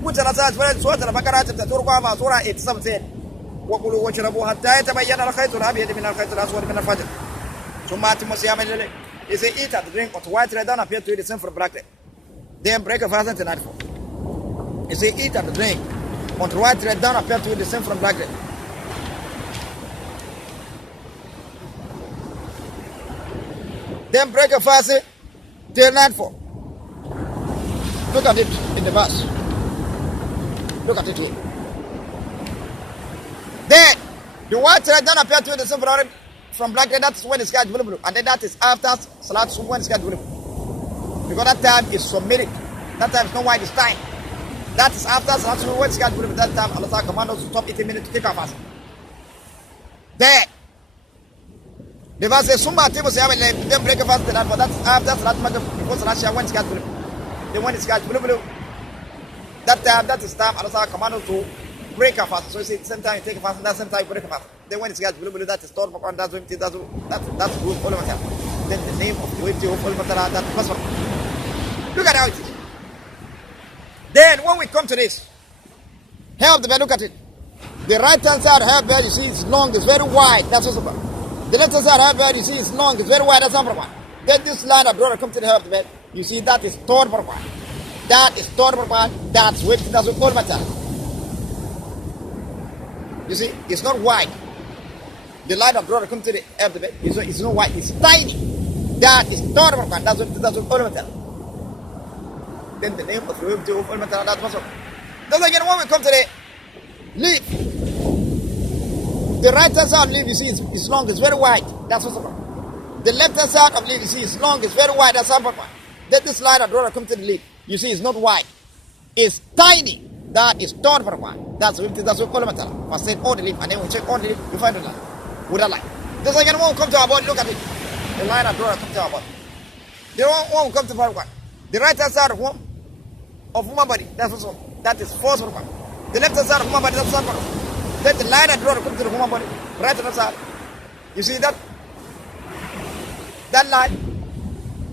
Which Allah says, Surah Al-Baqarah chapter 2, Surah 87 said, وَقُلُوا وَاشْرَبُوا حَتَّى يَتَبَيَّنَ الْخَيْطُ الْأَبْيَضُ مِنَ الْخَيْطِ الْأَسْوَدِ مِنَ الْفَجْرِ ثُمَّ أَتِمُّوا الصِّيَامَ إِلَى اللَّيْلِ. He said, eat and drink until white red dawn appear to you the same for black red. Then break a fast until nightfall. He said, eat and drink until white red dawn appear to you the same from black red. Then break a fast till nightfall. Look at it in the verse. Look at it here. Then the white red dawn appear to you the same from black red. That's when the sky is blue. And then that is after Salat Subh when the sky is blue. Because that time is submitted. That time is not white, it's time. That is after Salat Subh when the sky is blue. That time Allah commands us to stop 18 minutes to take our fast. Then the verse says, Summa Atimu Siyam, then break a fast tonight, but that's after Salat Maghrib, before Salat Shah when the sky is blue. Then when the sky is blue, that time, that is time Allah commands us to break a fast. So you see, same time you take a fast, and that same time you break a fast. Then when it's got blue, that is Torah, that's good all of it. Then the name of the Wibti of Al-Matara, that's Basra. Look at how it is. Then when we come to this, help the bed, look at it. The right hand side help bed, you see it's long, it's very wide, that's also bad. The left hand side help bed, you see it's long, it's very wide, that's also bad. Then this line of brother come to the help the bed, you see that is Torah. That is Torah, that's Wibti, that's what Al-Matara. You see, it's not wide. The light of brother come to the edge of the bed. It's not wide. It's tiny. That is Torah. That's what all of. Then the name of the Wibti of Al-Matara, that's what's up. Then again, when we come to the leaf, the right hand side of leaf, you see, it's long, it's very wide. That's what's up. The left hand side of leaf, you see, it's long, it's very wide. That's what's up. Then this light of brother come to the leaf, you see, it's not wide. It's tiny. That is Torah. That's what Al-Matara. First said all the leaf, and then we check all the leaf, you find the line. With a line. This again won't come to our body, look at it. The line of Torah comes to our body. The one come to our body. The right hand side of human body, that's also, that is force of one. The left hand side of human body, that's not one. Then the line of Torah comes to the human body, right hand side. You see that? That line.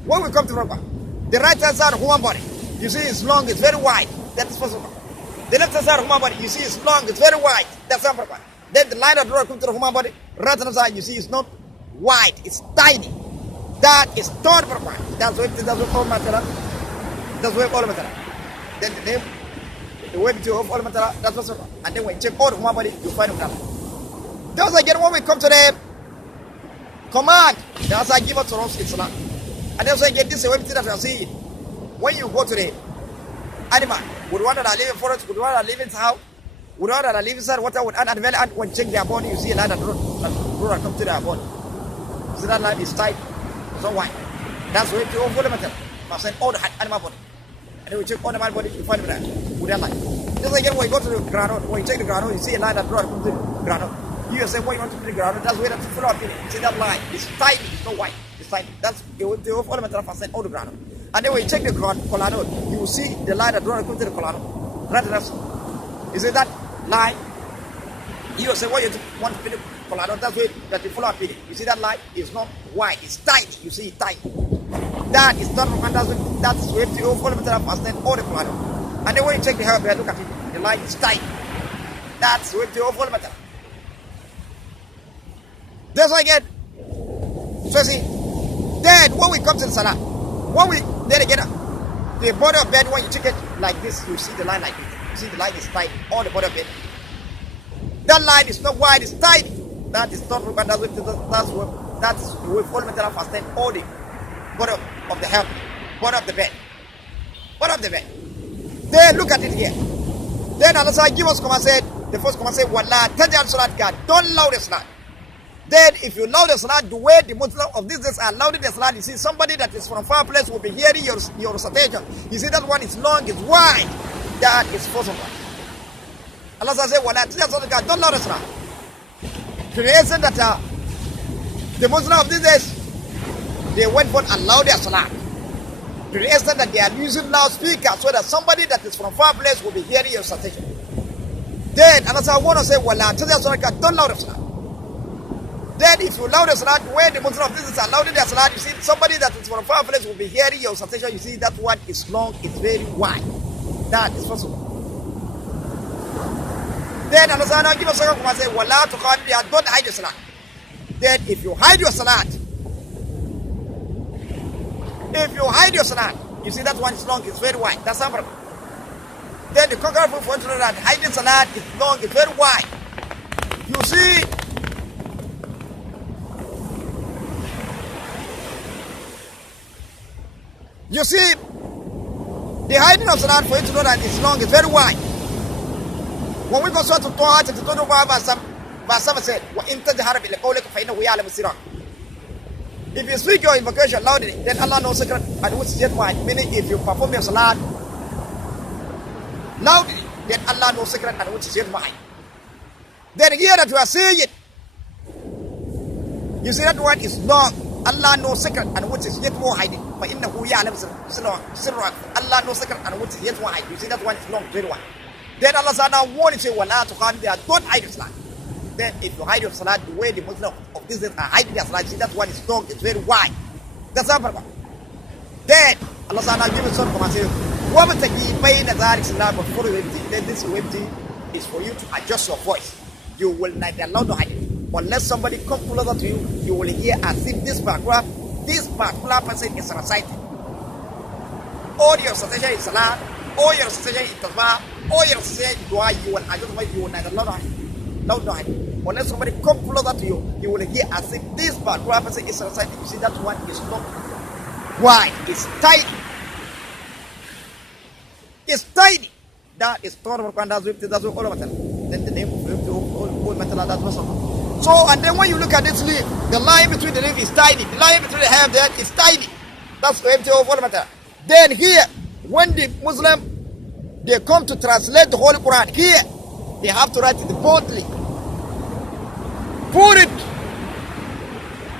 When we come to the right hand side of human body, you see it's long, it's very wide. That is force of one. The left hand side of human body, you see it's long, it's very wide. That's not one. Then the line of Torah comes to the human body, right hand side, you see it's not wide, it's tiny. That is Torah. That's what Al-Matara. That's what Al-Matara. Then the name, the way of Al-Matara, that's what's up. And then when you check all the human body, you find them. Just again, when we come to the command, they also give us to us Islam. And they also get this way that you see. When you go to the animal, would one that live in forest, would one that live in house, would one that live inside water, would add well, and when check their body, you see a line of road come to their body. So that line is tight, so wide. That's where you all the matter. Must send all the animal body. And then we check all the animal body, you find them with that line. Just again, when you go to the ground, when you check the ground, you see a line of road come to the ground. You say, what you want to put the ground, that's where that's full of it. See that line, it's tiny, it's not wide, it's tiny. That's the all the matter of send all the ground. And then when you check the ground, Colano, you will see the line that drawn to the Colano. Right, you see that line? You say, what you want to put the Colano, that's where that you follow up. You see that line? It's not wide, it's tiny. You see it tiny. That is not, and that's where you follow the fast and all the Colano. And then when you check the hair, look at it, the line is tiny. That's where you follow the. That's what I get. So see, then when we come to the Salah, when we then again, the body of bed, when you check it like this, you see the line like this. You see the line is tight on the body of bed. That line is not wide, it's tight. That is not broken. That's the way all metal fast and all the body of the help, body of the bed. Body of the bed. Then look at it here. Then Allah give us command said, the first command said, Wallah, tajal salat God, don't allow the salat. Then if you allow the salat, the way the Muslims of these days are allowing the salat, you see somebody that is from far place will be hearing your recitation. You see that one is long, it's wide. That is first of all. Allah says, Wallah, tajal salat God, don't allow the salat. To the extent that the Muslims of these days, they went for allow their salat. To the extent that they are using loudspeaker so that somebody that is from far place will be hearing your recitation. Then, and as I want to say, well, don't loud the salat. Then, if you loud the salat, where the Muslim of this is allowed the salat, you see, somebody that is from far place will be hearing your recitation. You see, that one is long, it's very wide. That is possible. Then, and as I give a second, I say, well, don't hide your salat. Then, if you hide your salat, you see that one is long, it's very wide. That's not problem. Then the conqueror for you to know that hiding salat is long, it's very wide. You see, the hiding of salat for you to know that it's long, it's very wide. When we go to Torah, to Torah, verse 7 said, if you speak your invocation loudly, then Allah knows secret and which is yet wide. Meaning, if you perform your salat loudly, then Allah knows secret and which is yet wide. Then here that you are saying it, you see that word is long. Allah knows secret and which is yet more hiding. Allah knows secret and which is yet wide. You see that one is long, very wide. Then Allah said, now warn you, don't hide your salat. Then if you hide your salat the way the Muslims of this days are hiding their salat, see that one is long, it's very wide. That's our problem. Then Allah said, now give it some and say, then this webty is for you to adjust your voice. You will neither loud nor hide it. Unless somebody comes closer to you, you will hear as if this particular person is reciting. All your recitation is salat, all your recitation is tasbih, all your recitation is dua, you will adjust your voice, you will neither loud nor hide it. Unless somebody comes closer to you, you will hear as if this particular person is reciting. You see that one is long. Why? It's tight. It's tiny. That is Torah of Quran. That's all of it. Then the name of the whole metal. That's what's up. So, and then when you look at this leaf, the line between the leaf is tiny. The line between the half there is tiny. That's the empty of all matter. Then here, when the Muslim they come to translate the Holy Quran, here they have to write it boldly. Put it.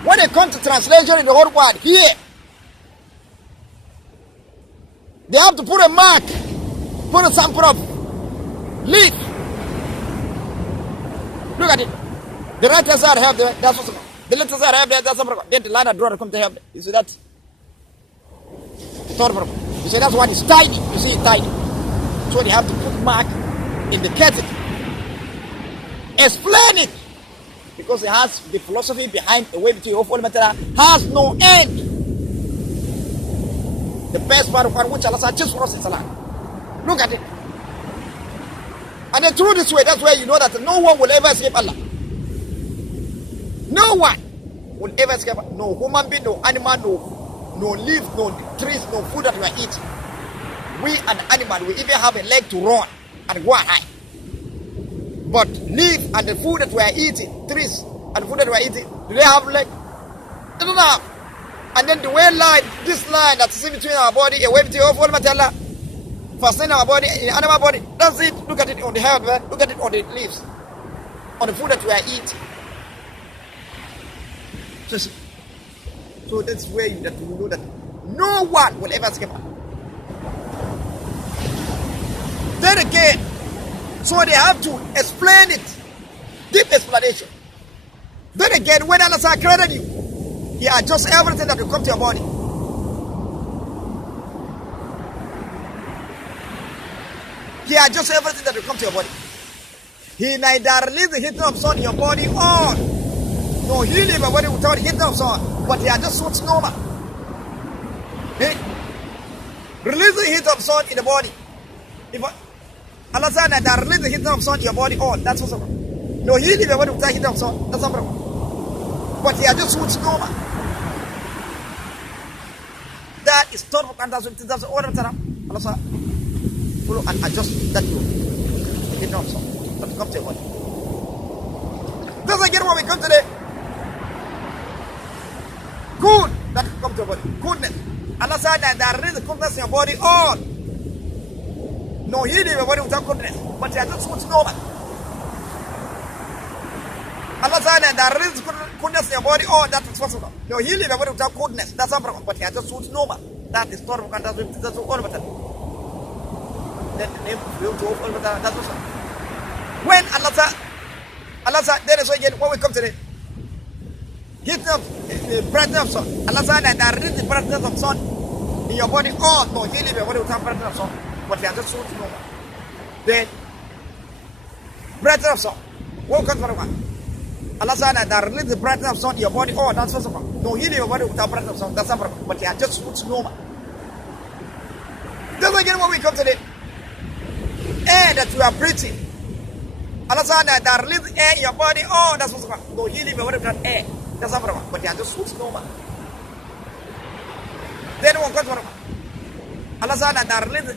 When they come to translation in the Holy Quran, here they have to put a mark. Put a sample of leaf. Look at it. The right side have there, that's what's about. The left side have there, that's what's about. Then the line of draw come to have there. You see that? You see that one is tiny. You see it tiny. So they have to put mark, indicate it. Explain it. Because it has the philosophy behind the way between all matter has no end. The best part of which Allah said just for us is Allah. Look at it. And then through this way, that's where you know that no one will ever escape Allah. No one will ever escape Allah. No human being, no animal, no leaf, no trees, no food that we are eating. We an animal, we even have a leg to run and go and hide. But leaf and the food that we are eating, trees and food that we are eating, do they have leg? They don't have. And then the way line, this line that's in between our body, a way between all material, fastening our body, in animal body, that's it. Look at it on the hair, look at it on the leaves, on the food that we are eating. So that's where you know that no one will ever escape. Then again, so they have to explain it, deep explanation. Then again, when Allah has created you, He adjusts everything that will come to your body. He adjusts everything that will come to your body. He neither releases the heat of sun in your body on, nor heal your body without the heat of sun, but He adjusts what's normal. Release the heat of sun in the body. If Allah said that release the heat of sun in your body on, that's what's wrong. No healing your body without heat of sun, that's not wrong. But He adjusts what's normal. That is total and that's all the time. Allah said, follow and adjust that you heat of sun that comes to your body. That's again when we come to the good that comes to your body. Goodness. Allah said that there is a goodness in your body on. No healing your body without goodness, but He adjusts what's normal. Allah said that there is goodness in your body, oh, that is possible. No healing your body without goodness, that's not problem, but He adjusts what's normal. That is Torah and that's all of it. Then the name of you to all of that. That's also. When Allah said, there is again when we come to the heat of the brightness of sun. Allah said that there is the brightness of sun in your body. Oh, no, he live your body without brightness of sun. But they are just so normal. Then brightness of sun. What comes from one? Allah said that there is the brightness of sun in your body. Oh, that's first of all. No, he live your body without brightness of sun. That's not problem. But they are just so normal. Then again when we come to the air that you are breathing. Allah said that there is air in your body. Oh, that's what's wrong. No, you live your body without air. That's not problem. But they are just so normal. Then one comes from Allah said that there is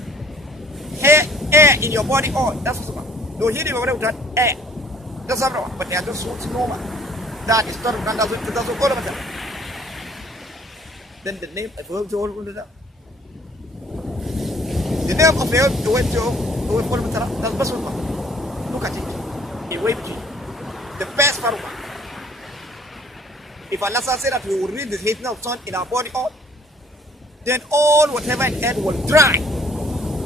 air in your body. Oh, that's what's wrong. No, you live your body without air. That's not problem. But they are just so normal. That is not wrong. That's what all of them. Then the name of the whole world. The name of the whole world. That's the best one. Look at it. The best part. If Allah said that we will read the heat of sun in our body all, then all whatever in earth will dry.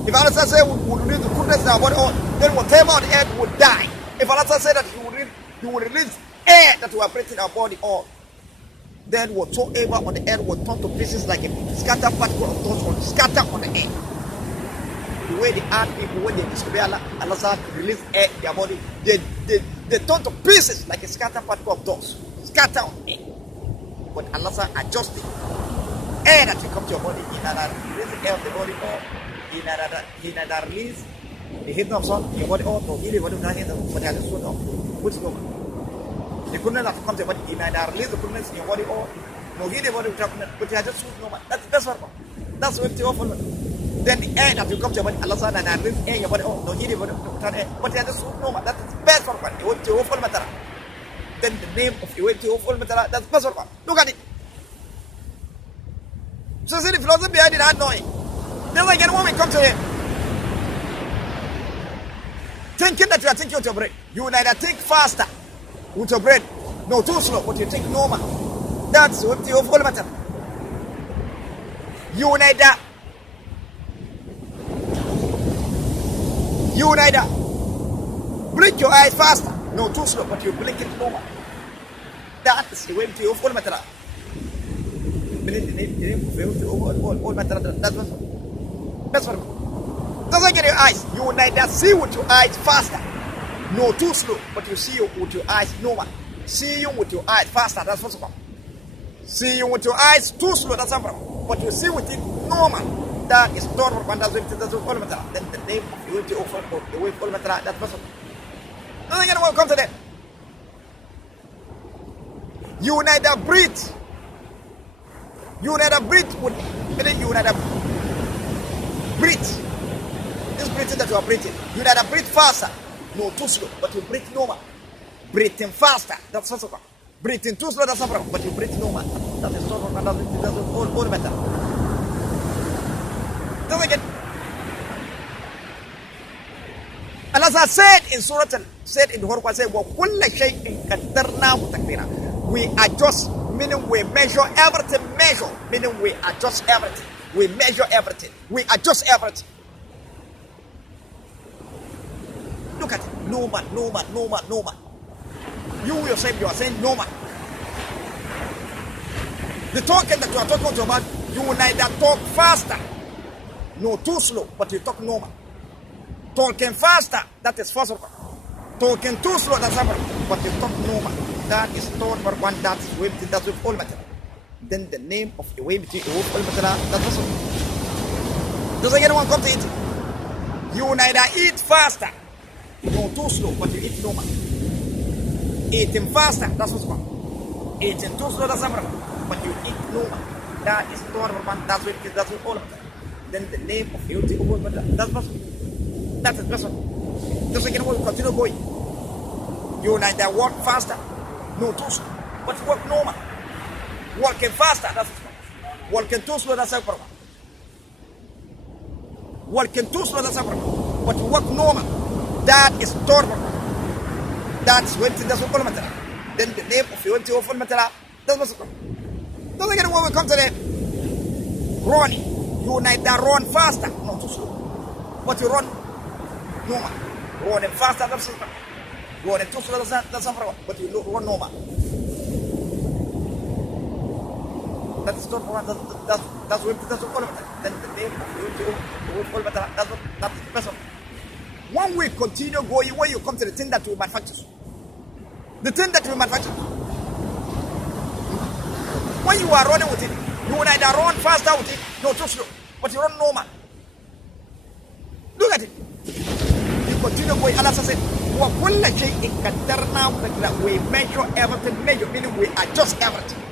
If Allah said we will read the goodness in our body all, then whatever on earth will die. If Allah said that you will release air that will operate in our body all, then whatsoever on the earth will turn to pieces like a scattered particle of dust will scatter on the air. The way the earth people, when they disobey Allah, Allah said to release air in their body, they turn to pieces like a scattered particle of dust. Scatter on air. But Allah said adjust the air that will come to your body. In order to release the air of the body or in order to release the heat of sun in your body or no, really what you can handle, but I just want to which no. The coolness that comes to your body, in order to release the coolness in your body or no, really what you can handle, but I just want no. That's the best one. That's what you offer. Then the air that will come to your body, Allah said that release air in your body or no, really what you can handle, but I just want no. That's the best one. You want to offer matter. Then the name of the way to offer matter, that's the best one. Look at it. So see the philosophy behind it hard knowing. Then again when we come to it, thinking that you are thinking with your brain, you will neither think faster with your brain, no too slow, but you think normal. That's what the whole matter. You will neither blink your eyes faster, no too slow, but you blink it normal. That is the way to your whole matter. All matter. That's what. Doesn't get your eyes. You will neither see with your eyes faster, no too slow, but you see with your eyes normal. See you with your eyes faster. That's what's wrong. See you with your eyes too slow. That's wrong. But you see with it normal. That is normal. Then the name of the way to offer the way all matter. That's what's wrong. Doesn't get what come to that. You will neither breathe. You will neither breathe with. You will neither breathe. This breathing that you are breathing, you neither breathe faster, no too slow, but you breathe normal. Breathing faster, that's also wrong. Breathing too slow, that's not wrong, but you breathe normal. That is so wrong, and that's all better. Don't again. Allah said in Surah, said in the Quran, said, وَكُلَّ شَيْءٍ قَدَّرْنَاهُ تَقْدِيرًا. We adjust, meaning we measure everything, meaning we adjust everything. We measure everything. We adjust everything. Look at it. Normal. You yourself, you are saying normal. The talking that you are talking about, you will neither talk faster, no too slow, but you talk normal. Talking faster, that is first of all. Talking too slow, that's number, but you talk normal. That is number one, that's with all matter. Then the name of the way between all matter, that's also. Doesn't anyone come to it? You will neither eat faster, no too slow, but you eat normal. Eating faster, that's what's wrong. Eating too slow, that's number one, but you eat normal. That is number one, that's with all matter. Then the name of the all matter, that's what's wrong. That is best one. Doesn't anyone continue going? You will neither walk faster, no too slow, but walk normal. Walking faster, that's what's wrong. Walking too slow, that's a problem. Walking too slow, that's a problem. But walk normal, that is normal. That's when it doesn't all matter. Then the name of the all matter, that's what's wrong. Doesn't anyone will come to the running. You neither run faster, not too slow, but you run normal. Running faster, that's something. Running too slow, that's something. But you run normal. That's not what that's what all of it. Then the name of all that's the person. One will continue going when you come to the thing that we manufacture. The thing that we manufacture. When you are running with it, you will neither run faster with it, no too slow, but you run normal. Look at it. You continue going. Allah said, we measure everything, meaning we adjust everything.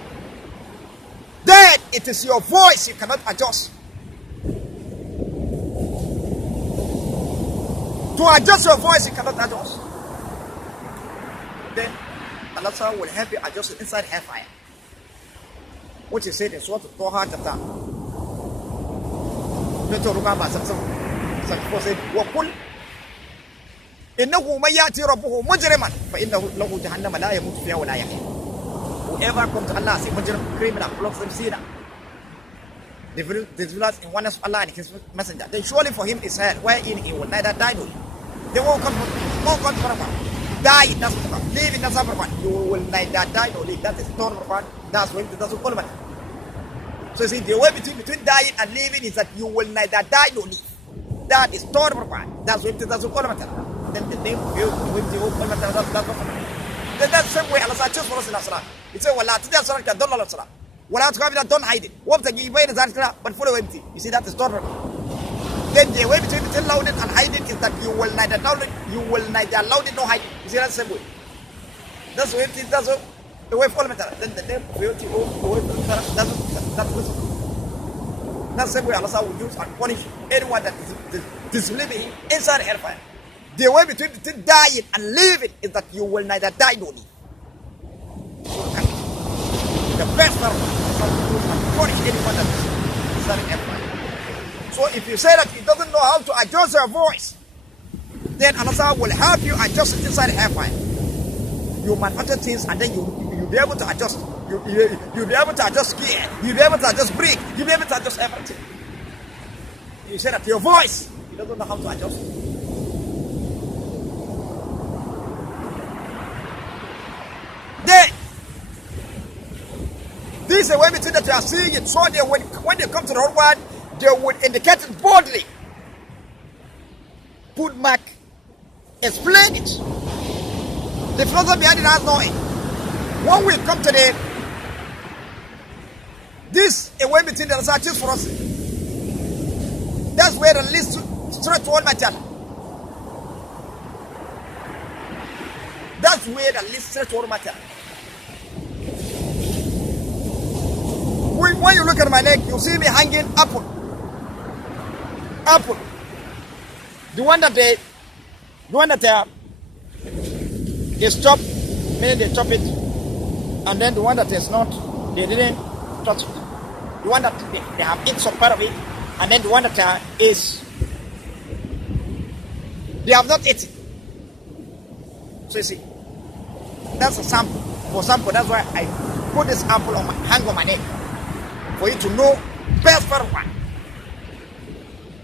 Then it is your voice you cannot adjust. To adjust your voice, you cannot adjust. Then Allah will help you adjust it inside hellfire. Which is said in Surah Al-Toha chapter. وقل إنه من يأتي ربه مجرما فإنه له جهنم لا يموت فيها ولا يحيا. Whoever comes to Allah, say mujrim, criminal, blocks them, sinner, disbelievers in oneness of Allah and His Messenger, then surely for him is hell, wherein he will neither die nor live. They won't come from die, that's what about. Living, that's what about. You will neither die nor live. That is not about. That's what it doesn't call about. So you see, the way between dying and living is that you will neither die nor live. That is not about. That's what it doesn't call about. Then the name of you with the open matter, that's what about. Then that's the same way Allah said, choose for us in Asra. It says, Wallah, today Asra, don't Allah Asra. Wallah, to have don't hide it. What the give away is that, but follow empty. You see, that is not. Then the way between loud and hiding is that you will neither allow it, nor hide it. You see, that's the same way. That's the way it is, that's the way follow matter. Then the name of you, the way that's the same way Allah will use and punish anyone that is disbelieving inside hellfire. The way between dying and living is that you will neither die nor live. The best part is to punish anyone that is serving hellfire. So if you say that he doesn't know how to adjust your voice, then Allah will help you adjust it inside hellfire. You manufacture things and then you'll be able to adjust. You'll be able to adjust gear. You'll be able to adjust brake. You'll be able to adjust everything. You say that your voice, you don't know how to adjust it. Then, this is the way between that you are seeing it. So they, when they come to the whole world, they would indicate it boldly. Put mark, explain it. The philosopher behind it has no end. When we come to this a way between the researches for us. That's where the least straightforward matter. That's where the least straightforward matter. When you look at my leg, you see me hanging apple. Apple. The one that they stop, meaning they chop it, and then the one that is not, they didn't touch it. The one that they have eaten some part of it, and then the one that is, they have not eaten. So you see, that's a sample. For sample, that's why I put this apple on hang on my neck. For you to know best part of one.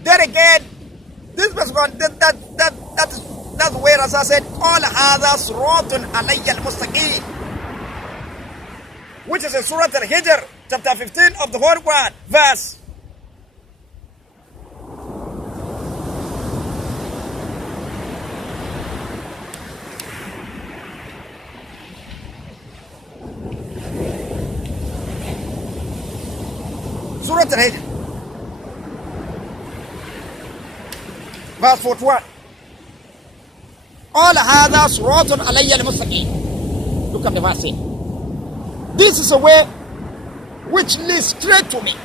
Then again, this best one, that's where Rasul said, all hadha suratun alayya al-mustaqim, which is in Surah Al-Hijr, chapter 15 of the Holy Quran, verse. Surah Al-Hijr, verse 41. All hadha suratun alayya al-mustaqim. Look at the verse here. This is a way which leads straight to me.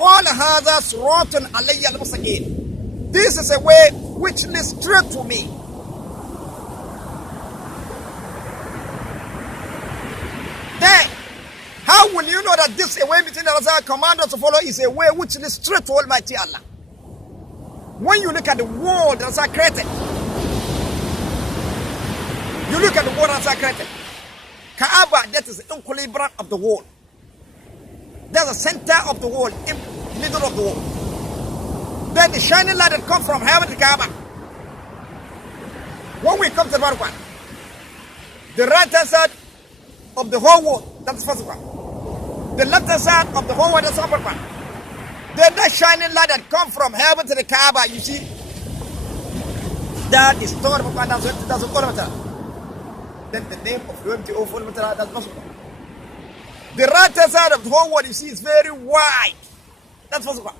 All hadha suratun alayya al-mustaqim. This is a way which leads straight to me. Then, how will you know that this a way between the command us to follow is a way which leads straight to Almighty Allah? When you look at the world that's created, you look at the world that's created. Kaaba, that is the equilibrium of the world. That's the center of the wall, in middle of the wall. Then the shining light that comes from heaven to Kaaba. When we come to the first one, the right hand side of the whole wall, that's the first one. The left hand side of the whole wall, that's the second one. Then that shining light that comes from heaven to the Kaaba, you see, that is thought of that's then the name of UMTO, that's possible. The right hand side of the whole world, you see, is very wide. That's possible.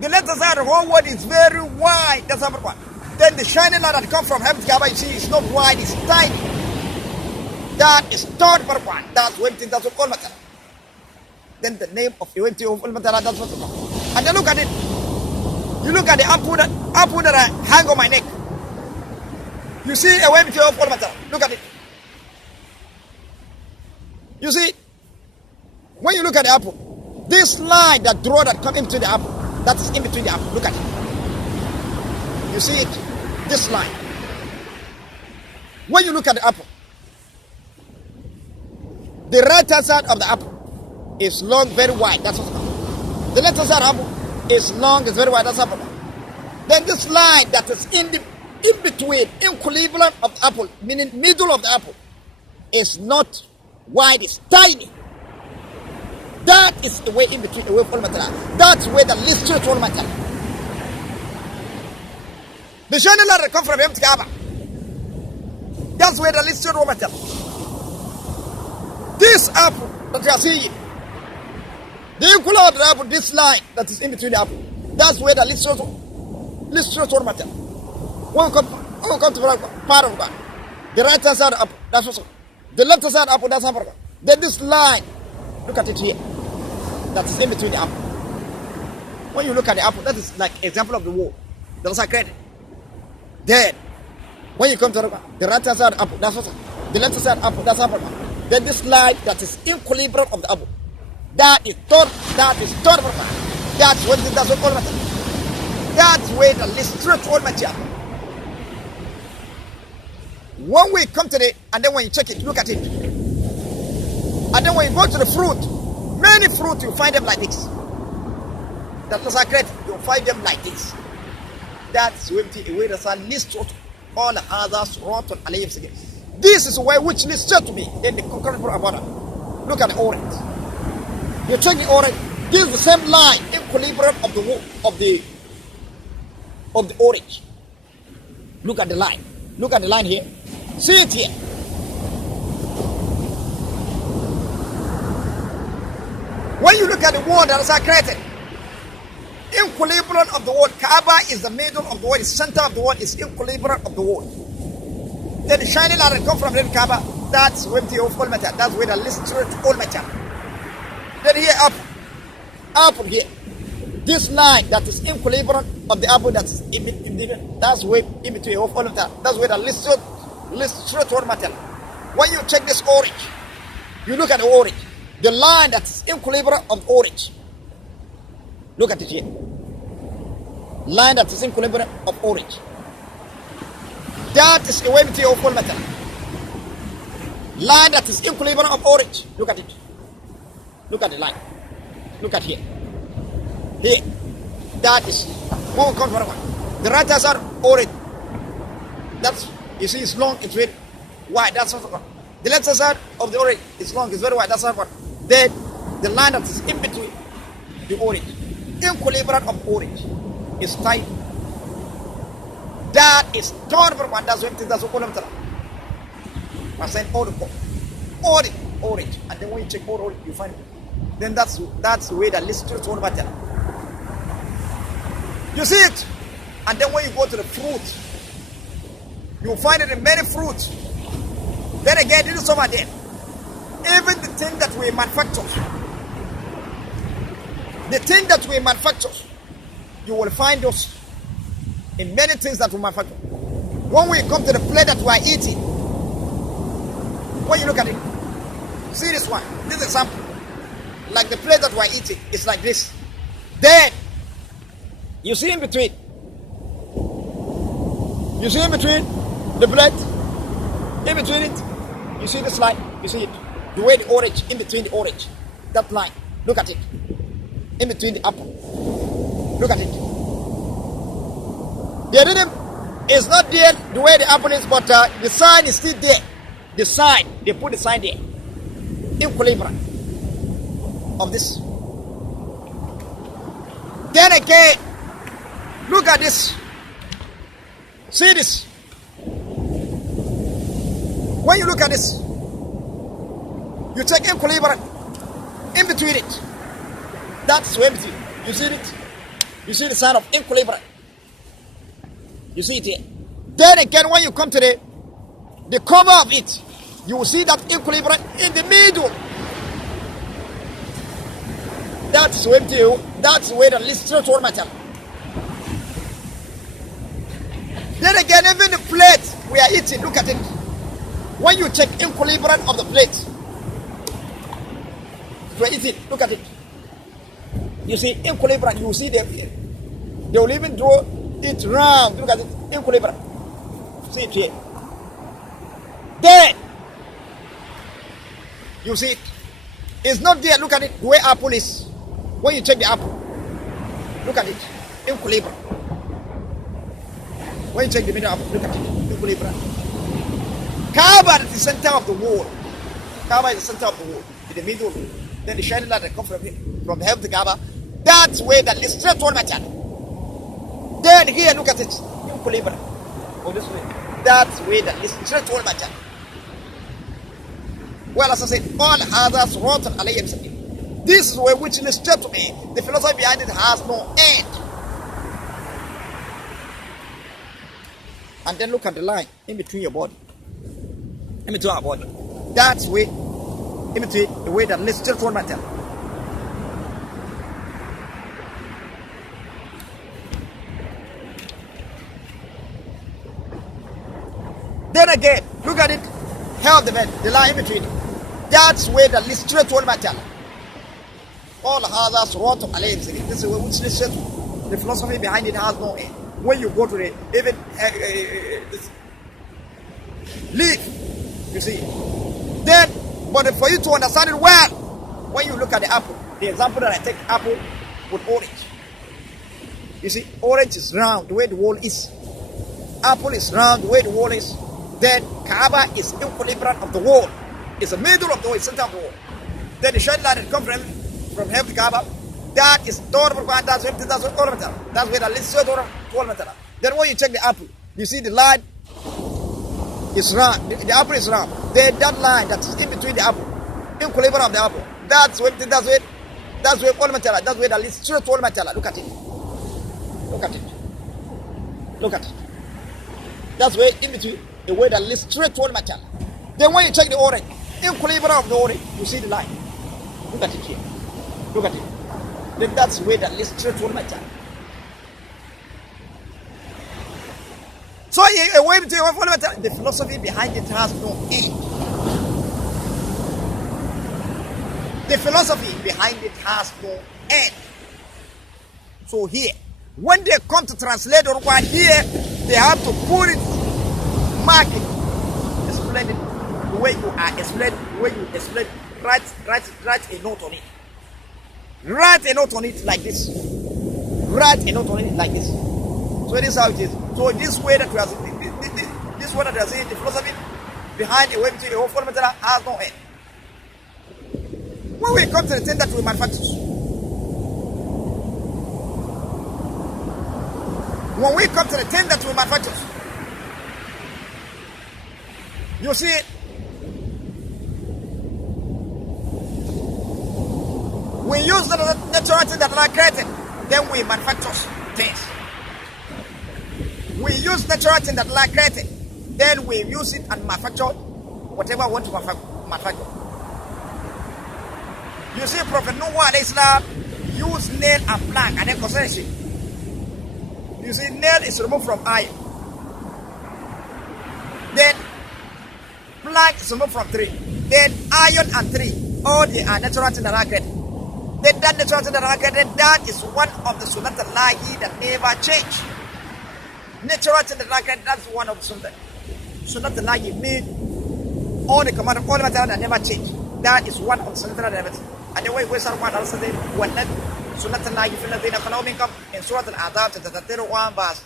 The left hand side of the whole world is very wide. That's possible. Then the shining light that comes from heaven to Kaaba, you see, is not wide, it's tiny. That is third part one. That's UMTO, that's all matter. Then the name of UMTO, that's possible. And then look at it. You look at the apple that I hang on my neck. You see a UMTO of all matter. Look at it. You see, when you look at the apple, this line that come into the apple, that is in between the apple. Look at it. You see it? This line. When you look at the apple, the right hand side of the apple is long, very wide. That's what's called. The left hand side of the apple is long, it's very wide. That's what's called. Then this line that is in between, equilibrium of the apple, meaning middle of the apple, is not wide, it's tiny. That is the way in between, away from material. That's where the least spiritual material. The shining light that comes from Heaven to Kaaba. That's where the least spiritual material. This apple that you are seeing, the equal of the apple, this line that is in between the apple, that's where the least spiritual material. One come to part of God. The right hand side of the apple, that's also. The left hand side of the apple, that's part of God. Then this line, look at it here. That is in between the apple. When you look at the apple, that is like example of the wall. That's a credit. Then, when you come to the right hand side of the apple, that's also. The left hand side of the apple, that's apple. Then this line that is in equilibrium of the apple. That is third. That's what it does all matter. That's where the least spiritual material. When we come to it, and then when you check it, look at it. And then when you go to the fruit, many fruit, you find them like this. That's not sacred. You'll find them like this. That's where the least all the others rotten alayhim. This is why which leads to me in the concurrent about it. Look at the orange. You check the orange. This is the same line, equilibrium of the orange. Look at the line. Look at the line here. See it here. When you look at the wall that is created, equilibrium of the wall, Kaaba is the middle of the wall, the center of the wall is equilibrium of the wall. Then the shining light that comes from the Kaaba, that's where the whole matter. That's where the least all matter. Then here apple here. This line that is equilibrium of the apple that is in between, that's where in between all of that. That's where the least all matter. When you check this orange, you look at the orange. The line that is equilibrium of orange. Look at it here. Line that is equilibrium of orange. That is a way to all matter. Line that is equilibrium of orange. Look at it. Look at the line. Look at here. Here. That is one comes from one. The right hand side orange. That's, you see, it's long, it's very wide. That's what. The left side of the orange is long, it's very wide. That's what. Then the line that is in between the orange, equilibrium of orange, is tight. That is third one. That's what that's what I'm orange, and then when you check orange, you find it. Then that's the way that least spiritual matter. You see it, and then when you go to the fruit, you find it in many fruits. Then again, this is some of them. Even the thing that we manufacture, you will find those in many things that we manufacture. When we come to the plate that we are eating, when you look at it, see this one, this is a sample. Like the plate that we are eating, it's like this. Then, you see in between the plate, in between it, you see this line, you see it. The way the orange, in between the orange, that line. Look at it. In between the apple. Look at it. The rhythm is not there the way the apple is, but the sign is still there. The sign, they put the sign there. Equilibrium of this. Then again, look at this. See this. When you look at this, you take equilibrium in between it. That's empty. You see it? You see the sign of equilibrium. You see it here. Then again, when you come to the cover of it, you will see that equilibrium in the middle. That's empty. That's where the literature matter. Then again, even the plate we are eating, look at it. When you check equilibrium of the plate, we are eating, look at it. You see equilibrium, you see they will even draw it round. Look at it, equilibrium. See it here. Then you see it. It's not there. Look at it, the way apple is. When you check the apple, look at it, equilibrium. When you check the middle apple, look at it, equilibrium. Kaaba is the center of the wall. Kaaba is the center of the wall. In the middle, then the shining light that comes from heaven to Kaaba. That's where the straight wall matter. Then here, look at it, equilibrium. Oh, this way. That's where the straight wall matter. Well, as I said, all others wrote on alayhim sabil. This is where which illustrates to me the philosophy behind it has no end. And then look at the line in between your body. In between our body. That's way in between the way that literature wall matter. Then again, look at it. Hair of the bed, the line in between. That's where the literature wall matter. All others wrote on alayhim sabil. This is where which literature, the philosophy behind it has no end. When you go to the even leaf, you see. Then, but for you to understand it well, when you look at the apple, the example that I take apple with orange. You see, orange is round the way the wall is. Apple is round the way the wall is. Then Kaaba is equilibrium of the wall. It's the middle of the wall, it's center of the wall. Then the shade light that comes from heaven to Kaaba, that is that's where the literature wall matter. Then when you check the apple, you see the line is round. The apple is round. Then that line that is in between the apple, equilibrium of the apple. That's where all matter. That's where the literature wall matter. Look at it. Look at it. Look at it. That's where in between the way the literature wall matter. Then when you check the orange, equilibrium of the orange, you see the line. Look at it here. Look at it. Then that's where the literature wall matter. So away between the philosophy behind it has no end. The philosophy behind it has no end. So here, when they come to translate the word here, they have to put it, mark it, explain it the way you are explained, the way you explain. Write a note on it. Write a note on it like this. Write a note on it like this. So this is how it is. So this way that we are this way that we are saying the philosophy behind a way between a whole fundamental has no end. When we come to the thing that we manufacture, when we come to the thing that we manufacture, you see, we use the natural things that are created, then we manufacture things. We use natural things that are created, then we use it and manufacture whatever we want to manufacture. You see, Prophet Noah alayhi salam used nail and plank and then consideration. You see, nail is removed from iron. Then plank is removed from tree. Then iron and tree, all they are natural things that are created. Then that natural thing that are created, that is one of the sunnat al-lahi that never change. Natural thing that are created, that's one of the sunnat al-lahi made all the command of all the material that never change. That is one of the sunnat that never change. And the way we start one also say, وَلَّنْ سُنَّةَ اللَّهِ فِي الَّذِينَ خَلَوْا مِنْ قَبْلِ in Surah Al-Ahzab chapter 31 verse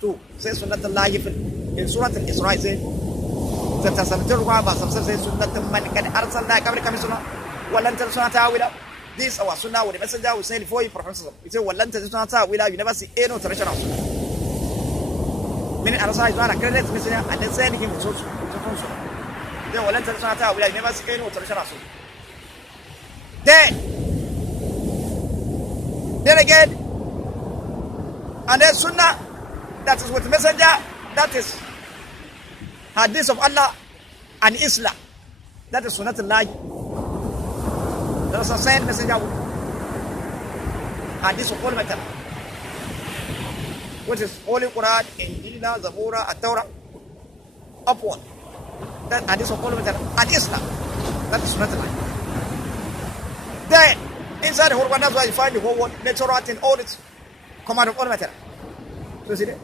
2 says سُنَّةَ اللَّهِ in Surah Al-Isra says chapter 71 verse 7 says سُنَّةَ مَنْ قَدْ أَرْسَلْنَا قَبْلَكَ مِنْ سُنَّةٍ وَلَنْ تَجِدَ سُنَّةَ تَأْوِيلًا. This our sunnah with the messenger will say before you Prophet. He said وَلَنْ تَجِدَ سُنَّةَ تَأْوِيلًا. You never see any alteration of sunnah. Meaning Allah is not a credit messenger and then sending him with sunnah. Then وَلَنْ تَجِدَ سُنَّةَ تَأْوِيلًا. You never see any alteration of sunnah. Then again, and then sunnah that is with the messenger, that is hadith of Allah and Islam. That is sunnah al-lahi. That is a said messenger hadith of Holy Matter, which is Holy Quran, Injil, Zabura, At-Torah, upward. That hadith of Holy Matter and Islam. That is sunnah al-lahi. Then inside the whole one, that's why you find the whole world, natural in all its command of all matter. So see that?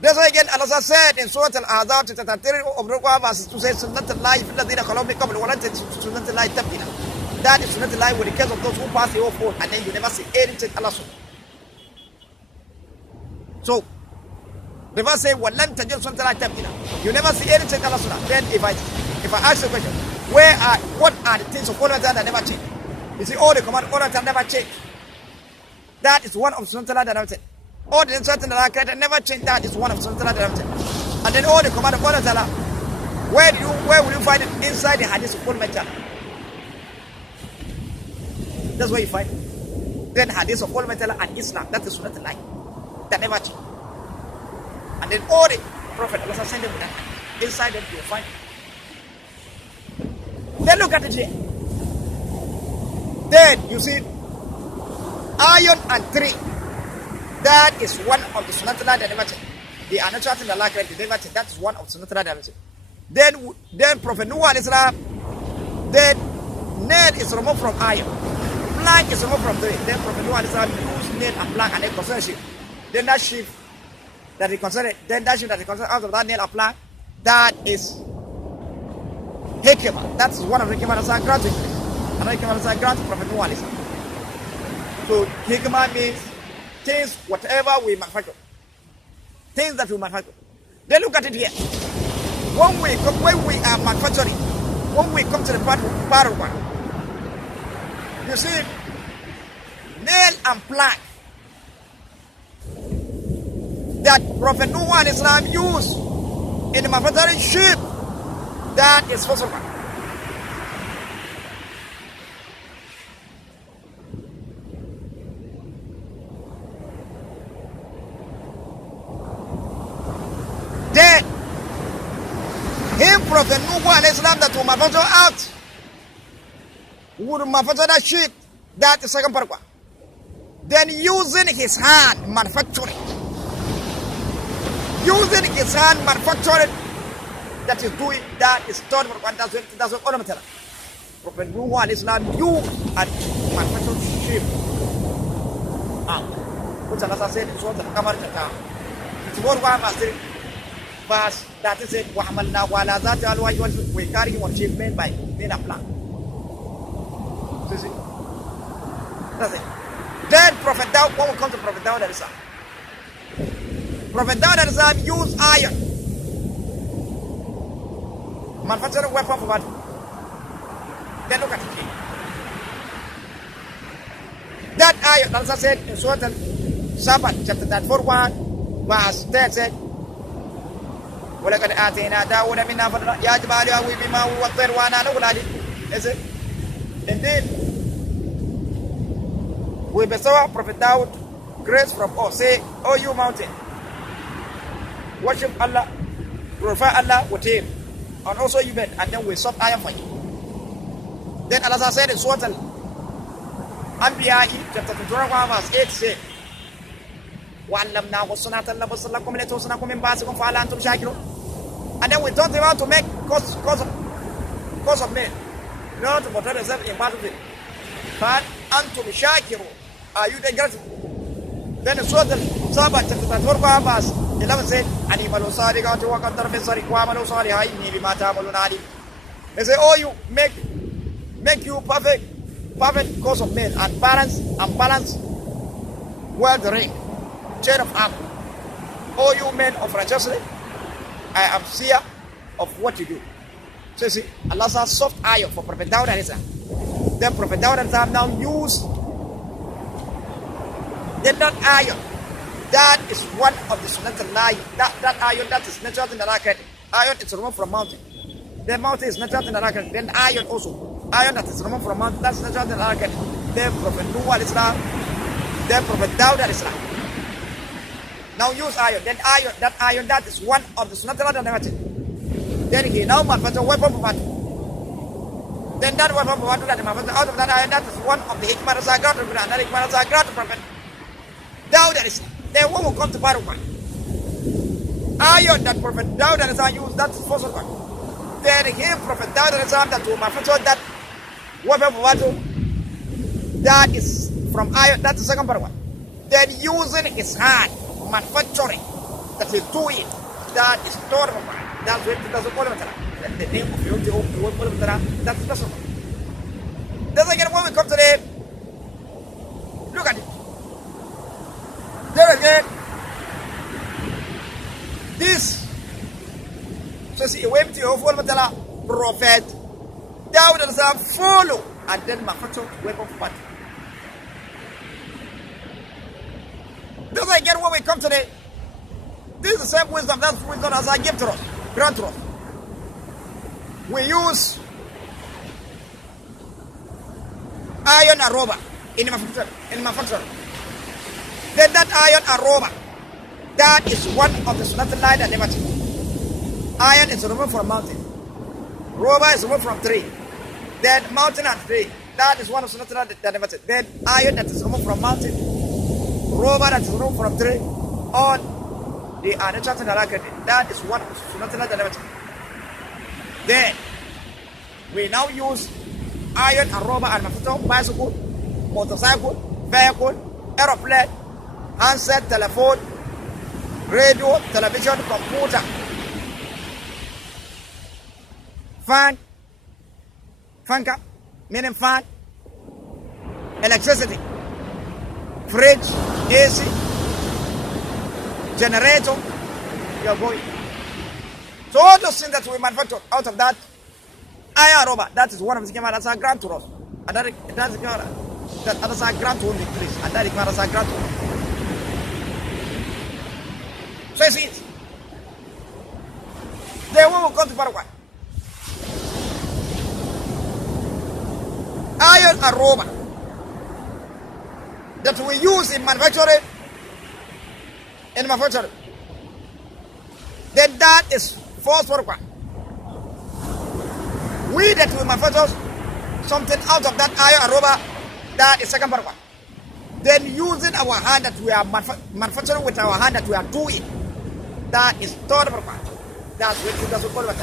That's why again Allah said in Surah Al-Ahzab chapter 33 of the Quran verses 2 says Sunnat al-Lahi fil ladhina khalaw min qabl wa lan tajid Sunnat al-Lahi tabdila. That is Sunnat al-Lahi with the case of those who pass the whole and then you never see anything Allah Sunnah. So the verse say wa lan tajid Sunnat al-Lahi tabdila. You never see anything Allah Sunnah. Then if I ask the question, what are the things of all that never change? You see, all the command of Allah never change. That is one of Sunnah that never change. All the instructions that are created never change. That is one of Sunnah that never change. And then all the command of Allah, where will you find it? Inside the hadith of Al-Majah. That's where you find it. Then hadith of Al-Majah and Islam. That is Sunnah al-Lahi. That never change. And then all the Prophet Allah send them with that. Inside them you will find it. Then look at it here. Then you see iron and tree. That is one of the Sunnah that never change. They are not chanting Allah, they never change. That is one of the Sunnah that never change. Then Prophet Noah Islam, then nail is removed from iron, plank is removed from tree. Then Prophet Noah Islam used nail and plank and then considered sheep. Then that sheep that he considered, out of that nail and plank, that is hikmah. That is one of the hikmah that's granted. And hikmah that's granted Prophet Noah Islam. So hikmah means things, whatever we manufacture. Things that we manufacture. Then look at it here. When we are manufacturing, when we come to the part of one, you see, nail and plank that Prophet Noah and Islam used in the manufacturing ship, that is fossil one. Then, him Prophet Noah and Islam that will manufacture out, would manufacture that ship, that is second part. Then using his hand manufacturing. Using his hand manufacturing, that is doing, that is third part, that's what all matter. Prophet Noah and Islam, you and manufacture ship out. Which Allah said in Surah Al-Qamar chapter 51 verse that is it, وَحَمَلْنَا وَعَلَى ذَاتِ أَلْوَاحٍ, we carry one ship made by made a plan. So you see? That's it. Then Prophet Dawud, when we come to Prophet Dawud and Islam, Prophet Dawud and Islam used iron, manufacturing weapon for battle. Then look at it here. That iron, Allah said in Surah Al-Sabat, chapter 41, verse 10 said, وَلَقَدْ آتَيْنَا دَاوُودَ مِنَّا فَضْلًا يَا جِبَالُ أَوِّبِي بِمَاءٍ وَالطَّيْرُ وَأَنَا لَهُ الْعَلِيمُ. Is it? Indeed, we bestow Prophet Dawud grace from us. Say, O you mountain, worship Allah, glorify Allah with him, and also you men, and then we soft iron for you. Then Allah said in Surah Al-Anbiya chapter 21 verse 8 say, وَعَلَّمْنَاهُ صَنَعَةً لَبَسَ لَكُمْ لِتُحْصِنَكُم مِّن بَأْسِكُمْ فَهَلْ أَنتُمْ شَاكِرُونَ. And then we taught him how to make cause of men, in order to portray yourself in part of it. فَهَلْ أَنتُمْ شَاكِرُونَ. Are you then grateful? Then in Surah Al-Sabat chapter 24 verse 11 said, أَنِيمَلُوا صَالِحًا وَقَدَّرَ فِي الصَّرِقِ وَعَمَلُوا صَالِحًا إِنِّي بِمَا تَعْمَلُونَ عَلِيمٌ. They say, oh you make you perfect perfect course of men, and balanced well the ring, chain of armor. O you men of righteousness, I am seer of what you do. So you see, Allah says soft iron for Prophet Dawud and Islam. Then Prophet Dawud and Islam now use the not iron. That is one of the sunnat al-iron. That iron that is natural in the rocket. Iron is removed from mountain. The mountain is natural in the rocket. Then iron also. Iron that is removed from mountain, that's natural in the rocket. Then Prophet Nuh al-Islam. Then Prophet Dawud al-Islam. Now use iron. Then iron that is one of the sunnat al-iron. Then he now manufactures a weapon for battle. Then that weapon for battle that he manufactures out of that iron, that is one of the hikmah that are granted to Prophet. Another hikmah that are granted to Prophet Dawud al-Islam. Then what will come to battle one? Iron that Prophet Dawud al-Islam used, that is first one. Then he, Prophet Dawud al-Islam, that will manufacture that weapon for battle, that is from iron, that's the second part one. Then using his hand, manufacturing, that is doing, that is third one. That's what it doesn't call it. The name of your that's the second one. Then again, when we come to the, look at it. There again, this, so see, a way to your Prophet Dawud al-Islam follow and then manufacture weapon for battle. Then again, when we come to the, this is the same wisdom, that's wisdom as I give to us, grant to us. We use iron and rubber in manufacturing. Then that iron and rubber, that is one of the sunnat al-light and never. Iron is removed from mountain. Rubber is removed from tree. Then mountain and tree, that is one of the sunnat al-light that never. Then iron that is removed from mountain. Rubber that is removed from tree. On the natural that is one of the sunnat al-light that never. Then we now use iron and rubber and manufacture bicycle, motorcycle, vehicle, aeroplane, handset, telephone, radio, television, computer, fan, cap, meaning fan, electricity, fridge, AC, generator, you're going. So all those things that we manufacture out of that iron rubber, that is one of the things that's a grant to us. And that is a grant to only place. And that is a grant to us. So you see it. Then we will come to Paraguay. Iron and rubber that we use in manufacturing. Then that is first Paraguay. We that we manufacture something out of that iron and rubber, that is second Paraguay. Then using our hand that we are manufacturing with our hand that we are doing, that is third Paraguay. That's what it does call it.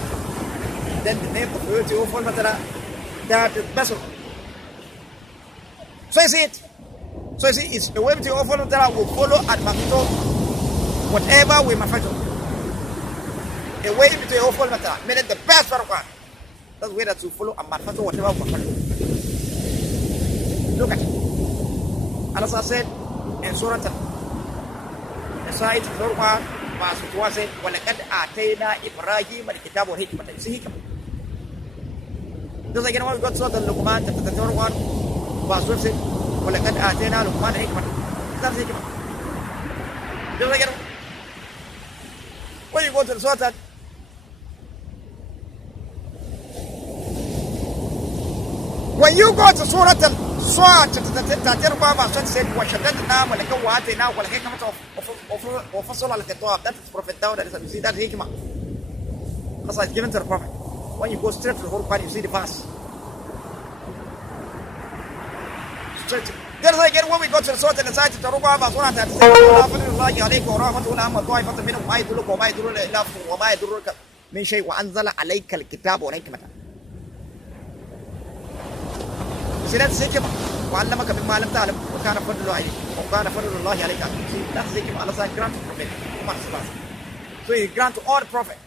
Then the name of the that is vessel. So you see it. So you see, it's a way to offer that will follow and manufacture whatever we manufacture. A way to offer that, meaning the best Paraguay. That's the way that you follow and manufacture whatever we manufacture. Look at it. Allah said in Surah Al-Nisa, Surah Al-Nisa said, وَلَقَدْ آتَيْنَا إِبْرَاهِيمَ الْكِتَابَ وَالْحِكْمَةَ. See hikmah. Just again, when we got Surah Al-Luqman, chapter 31, verse 12 said, وَلَقَدْ آتَيْنَا لُقْمَانَ الْحِكْمَةَ. That's hikmah. Just again, when you go to the Surah when you go to Surah Al-Swat, said, وَشَدَّدْنَا مَلَكًا وَآتَيْنَا وَالْحِكْمَةَ وَفَصَّلَ الْخِطَابِ. That is Prophet Dawud. You see that hikmah? That's why it's given to the Prophet. When you go straight to the Quran, you see the verse. Straight. Then again, when we go to the Surah Al-Nisa, to Ruqah, verse 137, وَلَا عَلَيْكَ وَرَحْمَةُ وَلَا طَائِفَةٌ مِنْهُمْ مَا يَدُلُّكَ وَمَا يَدُلُّ إِلَّا وَمَا يَدُلُّكَ مِنْ شَيْءٍ وَأَنزَلَ عَلَيْكَ الْكِتَابَ وَالْحِكْمَةَ. See, that's hikmah. وَعَلَّمَكَ مِمَّا لَمْ تَعْلَمْ وَكَانَ فَضْلُ اللَّهِ عَلَيْكَ. See, that's hikmah. Allah said, grant to Prophet. So he grant to all the Prophet.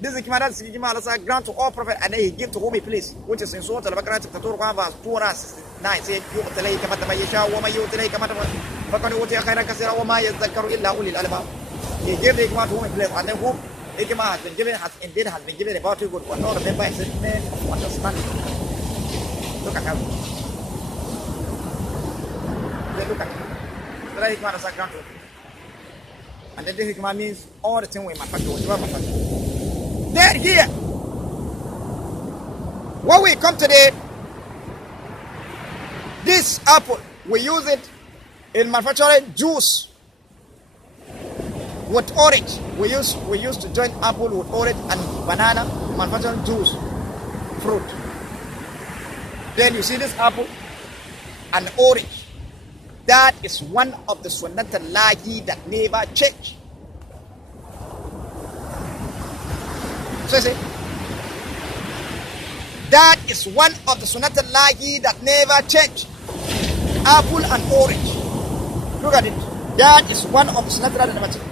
This is Hikmah grant to all prophets, and then he give to whom he please, which is in Surah Al-Baqarah chapter 1 verse 209. Say, يُؤْتِ إِلَيْكَ مَا يَشَاءُ وَمَن يُؤْتِ إِلَيْكَ مَا فَقَدْ أُوتِيَ خَيْرًا كَثِيرًا وَمَا يَذَّكَّرُ إِلَّا أُولِو الْأَلْبَابِ. He gave the Hikmah to whom he please, and then whom Hikmah has been given, has been given about you good for no remember excitement of understanding. Look at how. Look at it. So that Hikmah is a grant to him. And then the Hikmah means all the things we must do. Then here, when we come today, this apple, we use it in manufacturing juice with orange. We used to join apple with orange and banana in manufacturing juice, fruit. Then you see this apple and orange. That is one of the sunnat al-lahi that never change. So you see, that is one of the sunnat al-lahi that never change. Apple and orange. Look at it. That is one of the sunnat al-lahi that never change.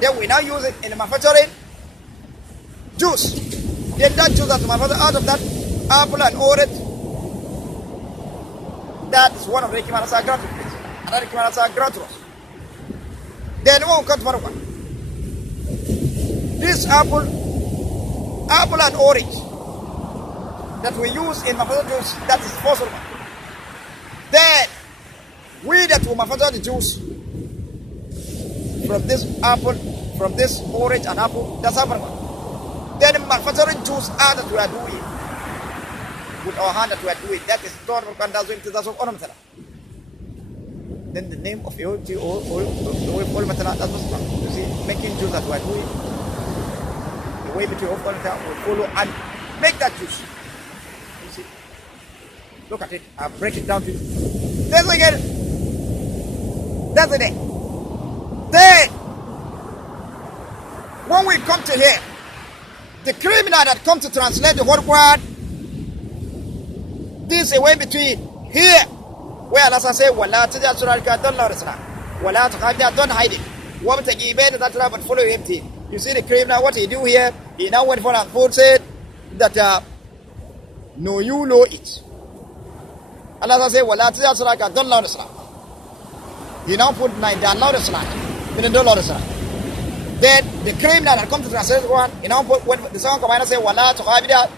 Then we now use it in the manufacturing juice. Then that juice that manufactured out of that apple and orange. That is one of the Hikmah that's granted. Another Hikmah that's granted. Then we come to one. This apple and orange that we use in manufacturing juice, that is first one. Then we that will manufacture the juice from this apple, from this orange and apple, that's apple one. Then manufacturing juice that we are doing with our hand that we are doing, that is done with. Then the name of the oil, that's what you see, making juice that we are doing. The way between oil will follow and make that juice. You see, look at it. I'll break it down to you. There's again. That's it. Then, when we come to here, the criminal that comes to translate the word word, this is a way between here, where Allah says, "Wala tajal suralika don't love Islam. Wala tukhadha don't hide it. What to give it that but follow him." You see the criminal, what he do here? He now went for and forth said that no, you know it. Allah says, "Wala tajal suralika don't love Islam." He now put 9 down love Islam. Meaning don't love Islam. Then the criminal that comes to translate one, he now put when the second commander say, "Wala tukhadha."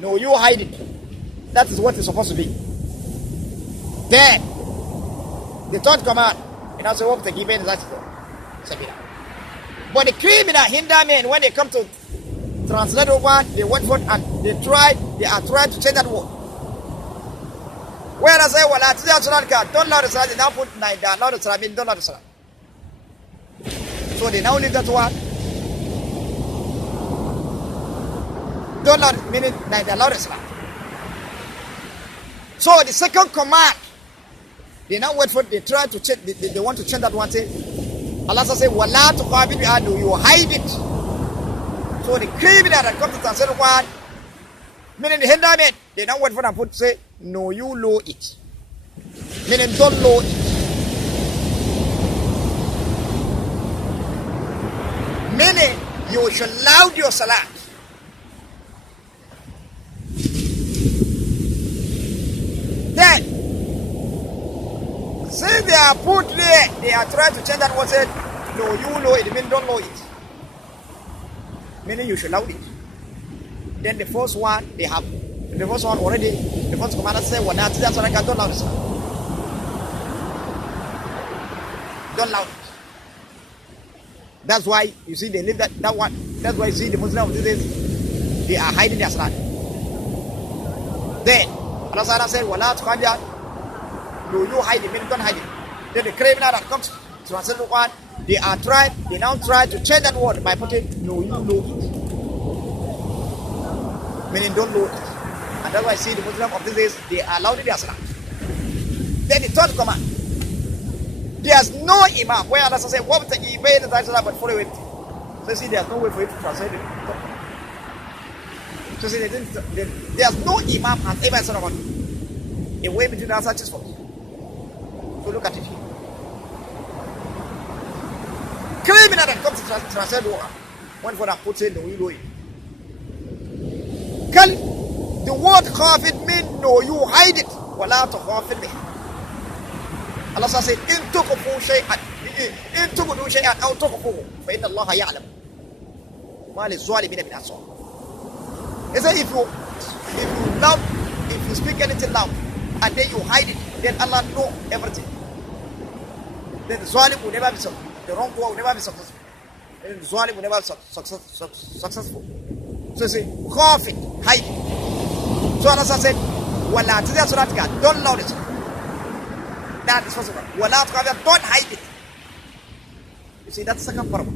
No, you hide it. That is what it's supposed to be. Then, the third command, and also what the given is that. But the criminal hinder men, when they come to translate one, they went for and they are trying to change that word. Where I say, well, don't know the Salah, they now put 9 down, not the Salah, mean don't know the Salah. So they now leave that one. Don't know, meaning 9 down, not the Salah. So the second command, they now wait for, they try to change, they want to change that one thing. Allah says, "Wala tuqabilu adu," you hide it. So the criminal that comes to translate one, meaning the hinderment, they now wait for them put say, "No, you know it." Meaning don't know it. Meaning you should loud your salat. Then, since they are put there, they are trying to change that word said, "No, you know it," meaning don't know it. Meaning you should loud it. Then the first one, they have, the first one already, the first commander said, "Well, that's what I can don't loud it." Don't loud it. That's why you see they leave that one. That's why you see the Muslims of these days, they are hiding their salat. Then, Allah said, "Wala tukhadha." No, you hide it, meaning don't hide it. Then the criminal that comes to translate the one, they now try to change that word by putting, "No, you know it." Meaning don't know it. And that's why I see the Muslims of these days, they are allowed in their salah. Then the third command, there's no imam, where Allah says, "What the event is salah, but follow it." So see, there's no way for you to translate it. So see, there's no imam has ever said about a way between our such for. So look at it here. Criminal that comes to translate the word, One for that puts in no you. The word khafid mean no, you hide it. ولا تخافت به. Allah said, إن تخفوا شيئا إن تبدوا شيئا أو تخفوه فإن الله يعلم ما للظالمين من أنصار. He said, if you speak anything loud and then you hide it, then Allah know everything. Then the zalim will never be successful. The wrong one will never be successful. Then the zalim will never be successful. So he said, khafid, hide it. So Allah said, ولا تذيع صلاتك, don't loud it. That is possible. ولا تخافت, don't hide it. You see, that's the second part.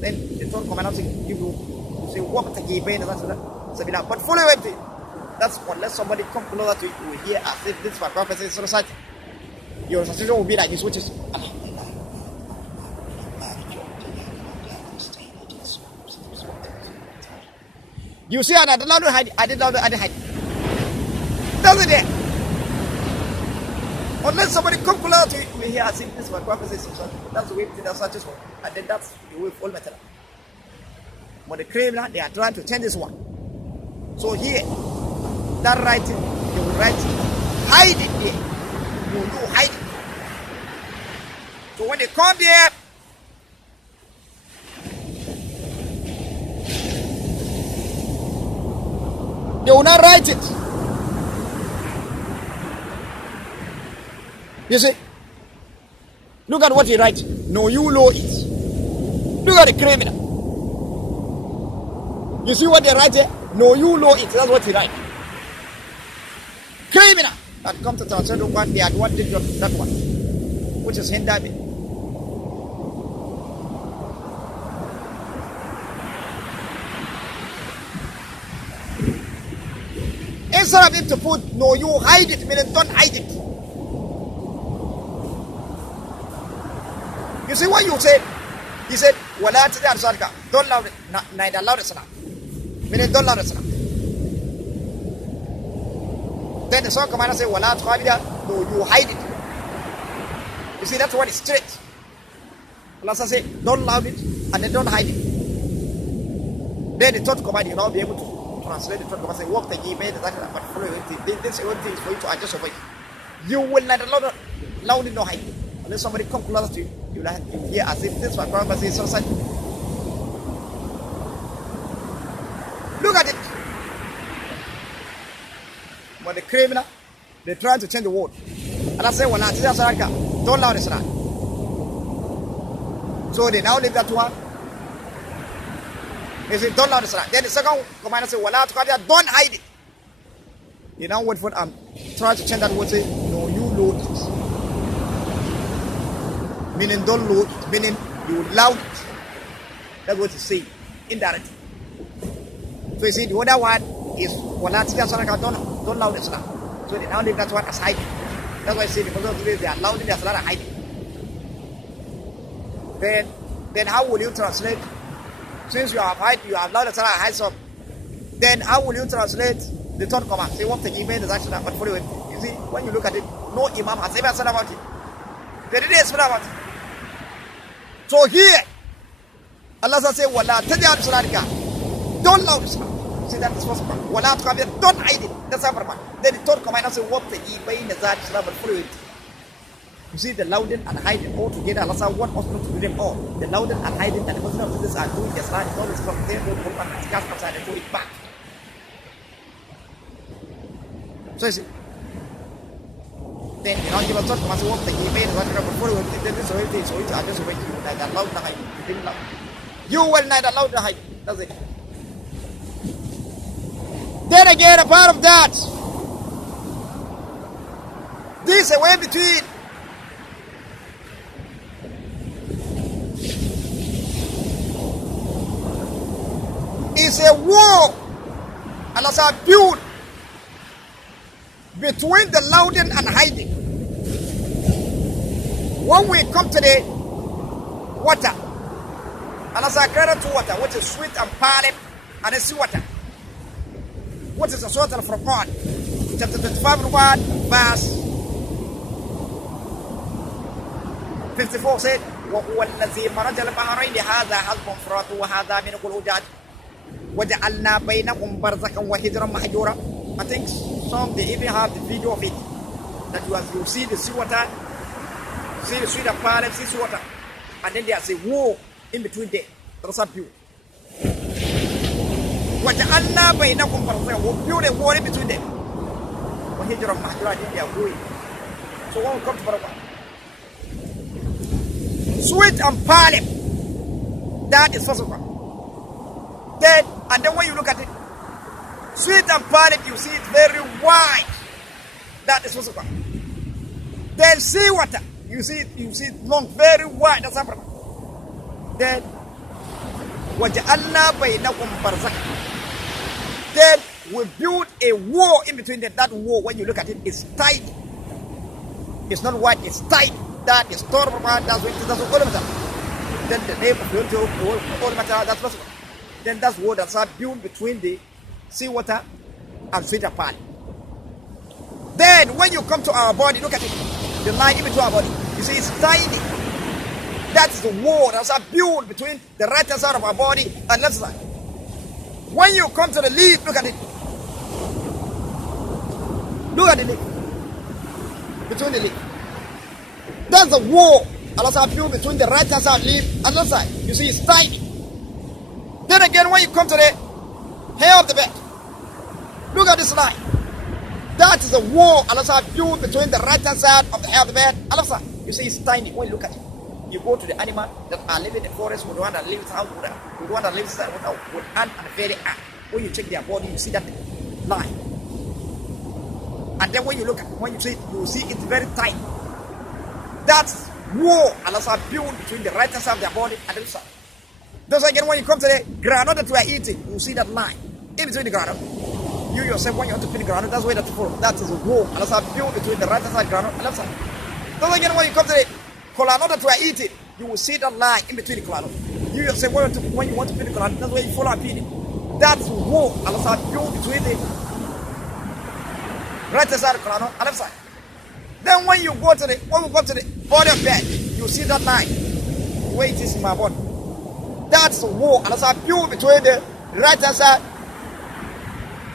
Then the third command give you say walk the key pain, but follow it. That's unless somebody come closer to you, you will hear as if this is what prophecy is reciting. Your situation will be like this, which is you see, I did not hide. I didn't hide. That's it. Unless somebody come closer to you, you will hear as if this is what prophecy is reciting. That's the way that's such as one. And then that's the way all matter. But the criminal, they are trying to change this one. So here, that writing, they will write it. Hide it there. You hide it. So when they come there, they will not write it. You see? Look at what he writes. No, you know it. Look at the criminal. You see what they write here? No, you know it. That's what he writes. Criminal that come to translate one, they advantage of that one, which is hinder me. Instead of him to put no, you hide it, meaning don't hide it. You see what you said? He said, وَلَا تَدْعَ صَدْقَ, don't loud it, neither loud as meaning don't loud as Then the song commander said, وَلَا تَخَافِدَ, no, you hide it. You see, that's what is straight. Allah said, don't loud it, and then don't hide it. Then the third command, you will now be able to translate the third command, say, walk the key, made the but follow it. This is one thing for you to adjust over it. You will neither loud it nor hide it. Unless somebody come closer to you, you will hear as if this is what prophecy is reciting. Look at it. But the criminal, they're trying to change the word. And I say, well, don't allow this right. So they now leave that one. They say, don't allow this right. Then the second commander say, well, don't hide it. They now wait for trying to change that word, say, no, you load it. Meaning don't load it, meaning you loud it. That's what it's saying, indirectly. So you see, the other one is don't loud it. So they now leave that one as hiding. That's why I say because of today they are loud it as hiding. Then how will you translate? Since you have loud it as hide some, then how will you translate the third command? Say what the email is actually but follow it. You see, when you look at it, no Imam has ever said about it. They didn't explain about it. So here, Allah says, "Wala tajal salatika." Don't loud it. See that is first part. Wala tukabir. Don't hide it. That's the part. Then the third command says, "What the ibain that salam but follow it." You see the louding and hiding all together. Allah says, "What must not to do them all." The louding and hiding and the Muslim of this are doing the salah. All this from there, go and cast outside and throw it back. So you see. Then you know give a thought come and say what the email is what follow it. Then this way so it are just way you neither loud nor hide. You will neither loud nor hide. That's it. Then again a part of that. This away between is a war. Allah said build between the louding and hiding. When we come to the water, Allah said created two water, which is sweet and palate, and the sea water. What is the source of Quran? Chapter 25, verse 54 said, وهو الذي مرج البحرين هذا عذب فرات وهذا من الأجاج وجعلنا بينهم برزخا وحجرا محجورا. I think some they even have the video of it, that you see the sea water, see the sweet apart, see water, and then there's a wall in between there. That's a view. وجعلنا بينهم برزخا, we build a wall in between them. وحجرا محجورا, they are going. So when we come to Barabah, sweet and palm, that is first of all. Then, and then when you look at it, sweet and palm, you see it very wide. That is first of all. Then sea water, you see it long, very wide. That's Africa. Then, وَجَعَلْنَا بَيْنَهُمْ بَرْزَخًا. Then we build a wall in between them. That wall, when you look at it, is tight. It's not wide, it's tight. That is Torah, that's what it is. Then the name of the that's possible. Then that's what that's built between the seawater and sweeter part. Then when you come to our body, look at it. The line in between our body. You see it's tiny. That's the wall that's built between the right hand side of our body and left side. When you come to the leaf, look at it. Look at the leaf. Between the leaf. That's the wall Allah built between the right hand side leaf and left side. You see it's tiny. Then again when you come to the hair of the bed, look at this line. That is the wall Allah built between the right hand side of the hair of the bed and left side. You see it's tiny when you look at it. You go to the animal that are living in the forest with one that lives out with one that lives with ant and very ant. When you check their body, you see that line. And then when you look at when you see it, you see it's very tight. That's wall Allah built between the right hand side of their body and the left side. Thus again when you come to the granite that we are eating, you see that line in between the granite. You yourself when you want to feed the granite, that's where that's for. That is a wall Allah built between the right hand side granite and left side. Thus again when you come to the kola that we are eating, you will see that line in between the kola. You yourself when you want to feed the kola, that's where you follow and feed it. That's wall Allah built between the right hand side kola and left side. Then when we go to the body of bed, you see that line, the way it is in my body. That's the wall Allah built between the right hand side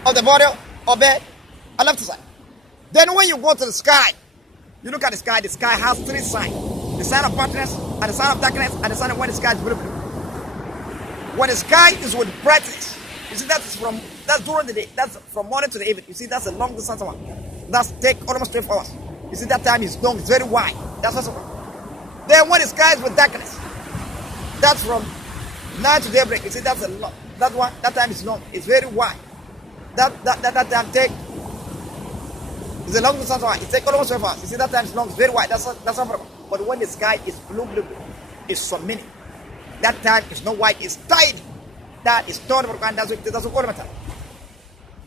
of the body of bed and left side. Then when you go to the sky, you look at the sky has three signs. The sign of brightness, and the sign of darkness, and the sign of when the sky is blue. When the sky is with brightness, you see that's during the day, that's from morning to the evening. You see that's a long distance one. That's take almost 12 hours. You see that time is long, it's very wide. That's what's wrong. Then when the sky is with darkness, that's from night to daybreak. You see that's a lot. That time is long. It's very wide. That time take. It's a long distance one. It takes almost 12 hours. You see that time is long. It's very wide. That's not problem. But when the sky is blue, it's so many. That time is not white. It's tiny. That is torn. That's what matter.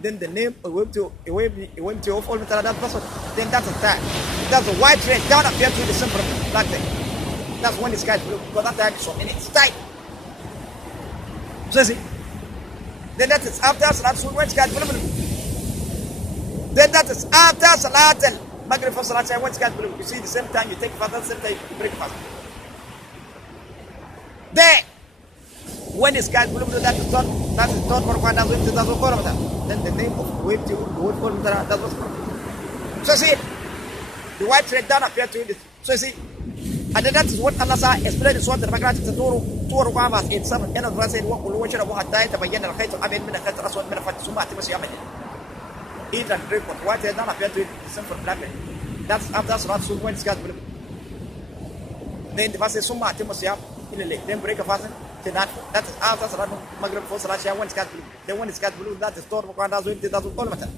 Then the name went to all that person. Then that's a time. That's a white red down up here to the simple black thing. That's when the sky is blue. Because that time is so many. It's tight. So see. Then that is after Salat when the sky is blue. Then that is after Salat Maghrib for Salat when the sky is blue. You see the same time you take fast, the same time you break fast. Then when the sky is blue, that is thought for one. That's what then the name of the word for that's what's wrong. So see, the white thread down appear to it. So see, and then that is what Allah explained in Surah Al-Baqarah, chapter 2 verse 87. And Allah said, وَقُلُوا وَاشْرَبُوا حَتَّى يَتَبَيَّنَ الْخَيْطُ الْأَبْيَضُ مِنَ الْخَيْطِ الْأَسْوَدِ مِنَ الْفَجْرِ ثُمَّ أَتِمُّوا الصِّيَامَ. Eat and drink what white thread down appear to it, simple black. That's after Surah when it's got blue. Then the verse says, ثُمَّ أَتِمُّوا الصِّيَامَ in the lake. Then break a fast. That is after Salat Maghrib for Salat when it's got blue. Then when it's got blue, that is Torah for that's what all matter.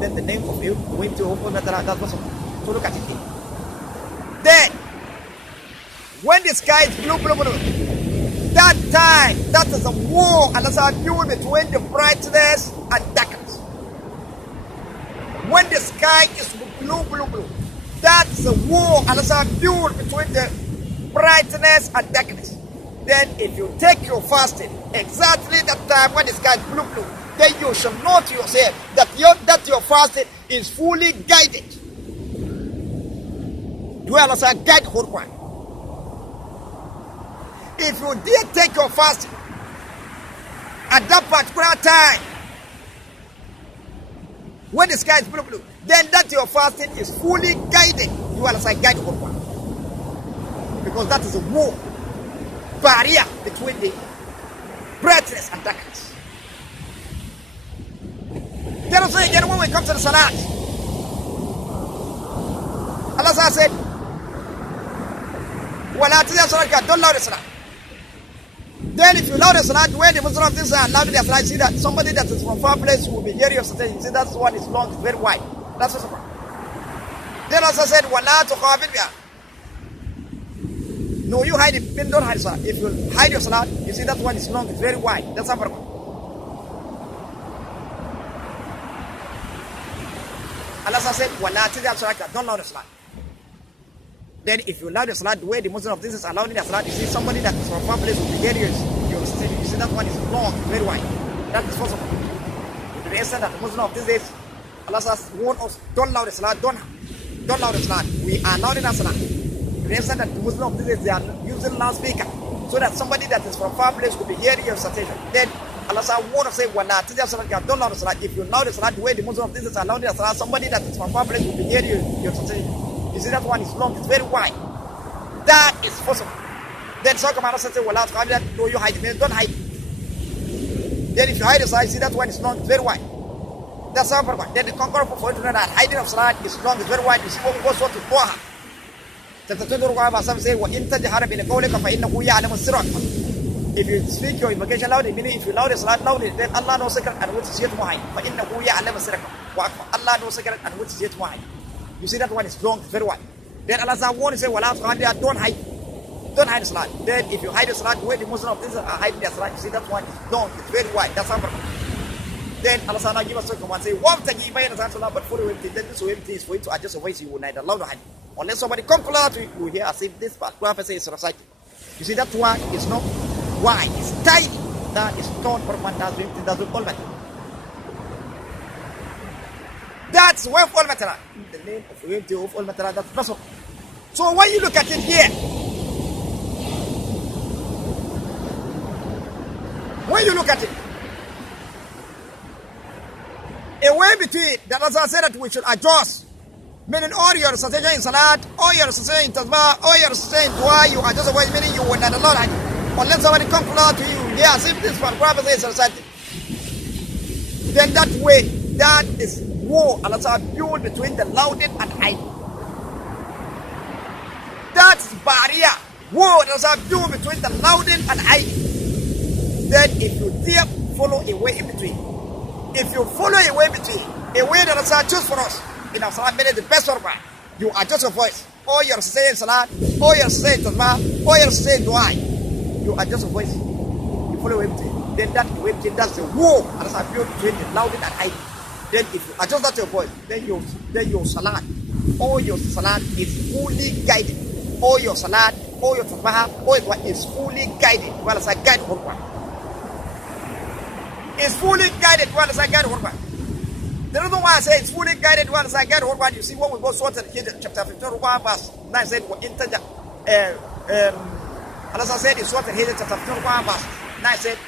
Then the name of you went to all matter. That's what's. So look at it. Then when the sky is blue, that time, that is a war and that's our view between the brightness and darkness. When the sky is blue, that's a war and that's our view between the brightness and darkness. Then if you take your fasting exactly that time when the sky is blue, then you shall know to yourself that your fasting is fully guided. Do you understand? Guide Quran. if you did take your fast at that particular time, when the sky is blue, then that your fasting is fully guided. You are like guided one. Because that is a wall, barrier between the brightness and darkness. Then also again, when we come to the Salat, Allah said, don't allow the Salat. Then if you allow the Salat, where the Muslim of this are allowed the Salat, see that somebody that is from far place will be hearing your Salat. You see that one is long, it's very wide. That's what's about. Then also said, وَلَا تُخَافِدْ بِهَا. No, you hide it. Then don't hide Salat. If you hide your Salat, you see that one is long, it's very wide. That's how far. Allah said, وَلَا تِذْيَا صَلَاتَ. Don't allow the Salat. Then if you allow the Salat, the way the Muslim of this is allowing the Salat, you see somebody that is from far place will be hearing you see that one is long, very wide. That is possible. To the extent that the Muslim of this is, Allah says, warn us, don't allow the Salat, don't allow the Salat. We are allowing the Salat. To the extent that the Muslim of this is, they are using loudspeaker, so that somebody that is from far place will be hearing your citation. Then Allah says, warn us, say, don't allow the Salat. If you allow the Salat, the way the Muslim of this is allowing the Salat, somebody that is from far place will be hearing your citation. You see that one is long, it's very wide. That is possible. Then so come Allah says, well, no, you hide it, don't hide it. Then if you hide the Salat, you see that one is long, it's very wide. That's how far. Then the conqueror for you to know that hiding of Salat is long, it's very wide. You see what we go so to Quran. If you speak your invocation loudly, meaning if you loud the Salat loudly, then Allah knows secret and which is yet more high. Allah knows secret and which is yet more high. You see that one is long, very wide. Then Allah says, warn say, don't hide the Salat. Then if you hide the Salat, where the Muslim of this are hiding their Salat, you see that one is long, it's very wide. That's how. Then Allah says, now give us a command, say, but follow him. Then this way is for you to adjust your voice, you will neither loud nor hide. Unless somebody come closer to you, you hear as if this prophecy is recited. You see that one is not wide, it's tiny. That is torn from one that's all matter. That's where all matter. The name of unity of all matter, that's possible. So when you look at it here, when you look at it, a way between that Allah said that we should adjust, meaning all your recitation in Salat, all your recitation in Tasbih, all your recitation in Dua, you adjust the way, meaning you will not allow it. Unless somebody come close to you, yeah, as if this one prophecy is recited. Then that way, that is war Allah build between the louded and high. That's barrier. War Allah build between the louded and high. Then if you dare follow a way in between, if you follow a way between, a way that Allah choose for us, in our Salat, the best one, you adjust your voice. All your saying Salat, all your saying Tasbih, all your saying Dua, you adjust your voice. You follow a way between. Then that way between, that's the war Allah build between the louded and high. Then if you adjust that to your voice, then your Salat, all your Salat is fully guided. All your Salat, all your Tasbih, all your is fully guided. Well, as I guide Quran. It's fully guided. Well, as I guide Quran. The reason why I say it's fully guided. Well, as I guide Quran, you see what we go so to chapter 51 verse 9 said, Allah said in Surah Al-Hijr chapter 51 verse 9 said,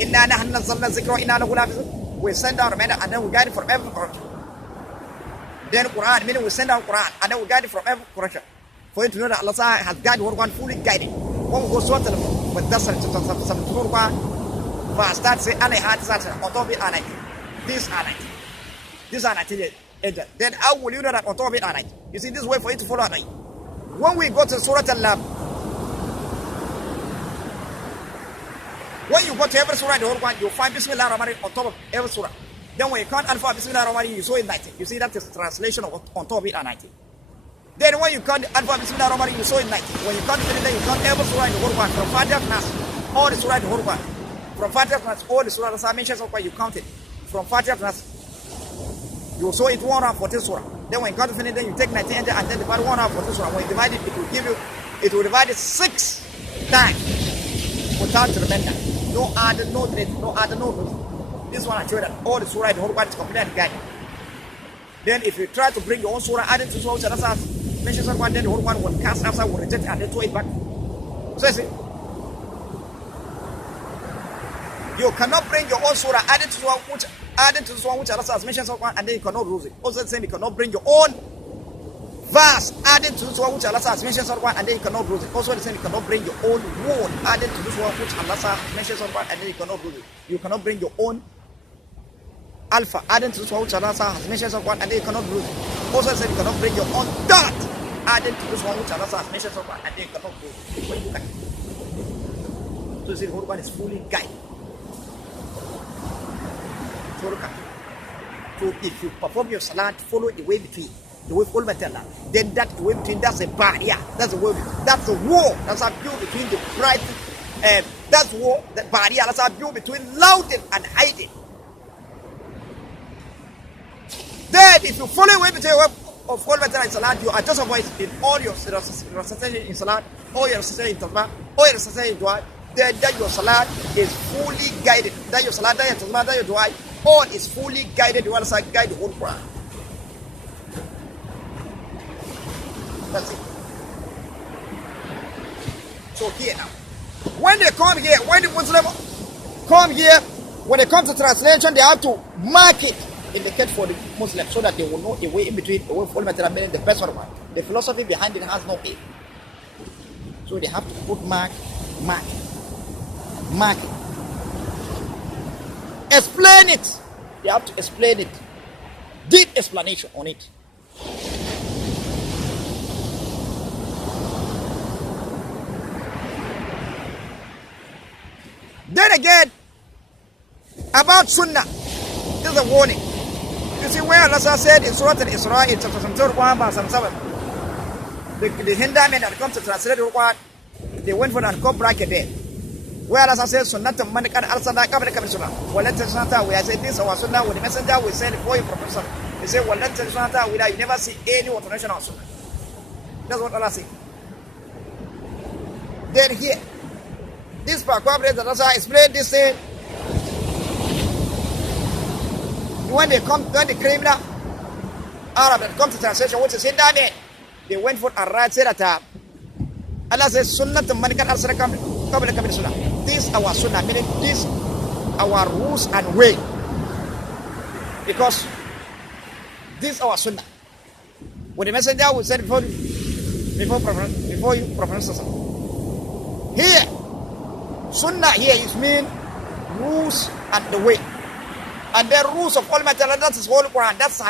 Inna nahnu nazzalna dhikra wa inna lahu lahafizun. We send out a man and then we guide it from every corruption. Then Quran, meaning we send out Quran and then we guide it from every corruption. For you to know that Allah has guided Quran fully guided. When we go so but that's some Quran verse that say and I had that on top of it and I these are 90. These are 90. Then how will you know that on top of it are 90? You see this way for you to follow 90. When we go to Surah Al-Lam, when you go to every surah in the whole one, you'll find Bismillah ar-Rahman on top of every surah. Then when you count Alpha Bismillah ar-Rahman, you saw it 90. You see that is translation of on top of it are 90. Then when you count Alpha Bismillah ar-Rahman, you saw it 90. When you count it, then you count every surah in the whole one, from Fatiha to Nas, all the surah in the whole one. From Fatiha to Nas, all the surah that mentions of you count it. From Fatiha to Nas, you saw it 114 surah. Then when you count it, then you take 90 and then divide 114 surah. When you divide it, it will divide it 6 times without remainder. No other, no delete, no other, no delete. This one I show that all the surah in the whole Quran is completely guided. Then if you try to bring your own surah, add it to surah, mention someone, then the whole one will cast after, will reject it, and then throw it back. So you see, you cannot bring your own surah added to this one which Allah has mentioned in Quran, and then you cannot use it. Also the same, you cannot bring your own verse added to this one which Allah has mentioned in Quran, and then you cannot use it. Also the same, you cannot bring your own word added to this one which Allah has mentioned in Quran, and then you cannot use it. You cannot bring your own alpha added to this one which Allah has mentioned in Quran, and then you cannot use it. Also the same, you cannot bring your own dot added to this one which Allah has mentioned in Quran, and then you cannot use it. So you see, the Quran is fully guided. So if you perform your salat, follow the way between, the way all matter, then that way between, that's a barrier, that's a way, that's a wall, that's a view between the bright, that's war, the barrier, that's a view between louding and hiding. Then if you follow the way between of all matter in salat, you are just avoid in all your recitation in salat, all your recitation in tawbah, all your recitation in dua, then that your salat is fully guided, that your salat, that your tawbah, that your dua, all is fully guided. You want to guide the whole Quran. That's it. So here now, when they come here, when the Muslim come here, when they come to translation, they have to mark it, indicate for the Muslim, so that they will know a way in between, a way for meaning the best one. The philosophy behind it has no aim. So they have to put mark. Explain it. They have to explain it. Deep explanation on it. Then again, about Sunnah, this is a warning. You see where Allah said in Surah Al-Isra, in chapter 7, the Hindamen that comes to translate the Quran, they went for an uncut bracket there. Where Allah says, Sunnah man kan arsala qabla kabir sunnah. Walan sunnah, we say this our sunnah with the messenger we said for you professor. He said, Walan sunnah, we you never see any alteration of sunnah. That's what Allah said. Then here, this paragraph that Allah explained this thing. When they claim that Arab that come to translation, what is in that name? They went for a right said that Allah says, Sunnah man kan arsala qabla kabir sunnah. This our sunnah, meaning this our rules and way, because this our sunnah. When the messenger will say before you Prophet here, sunnah here is mean rules and the way, and the rules of all matter. That is whole Quran. That's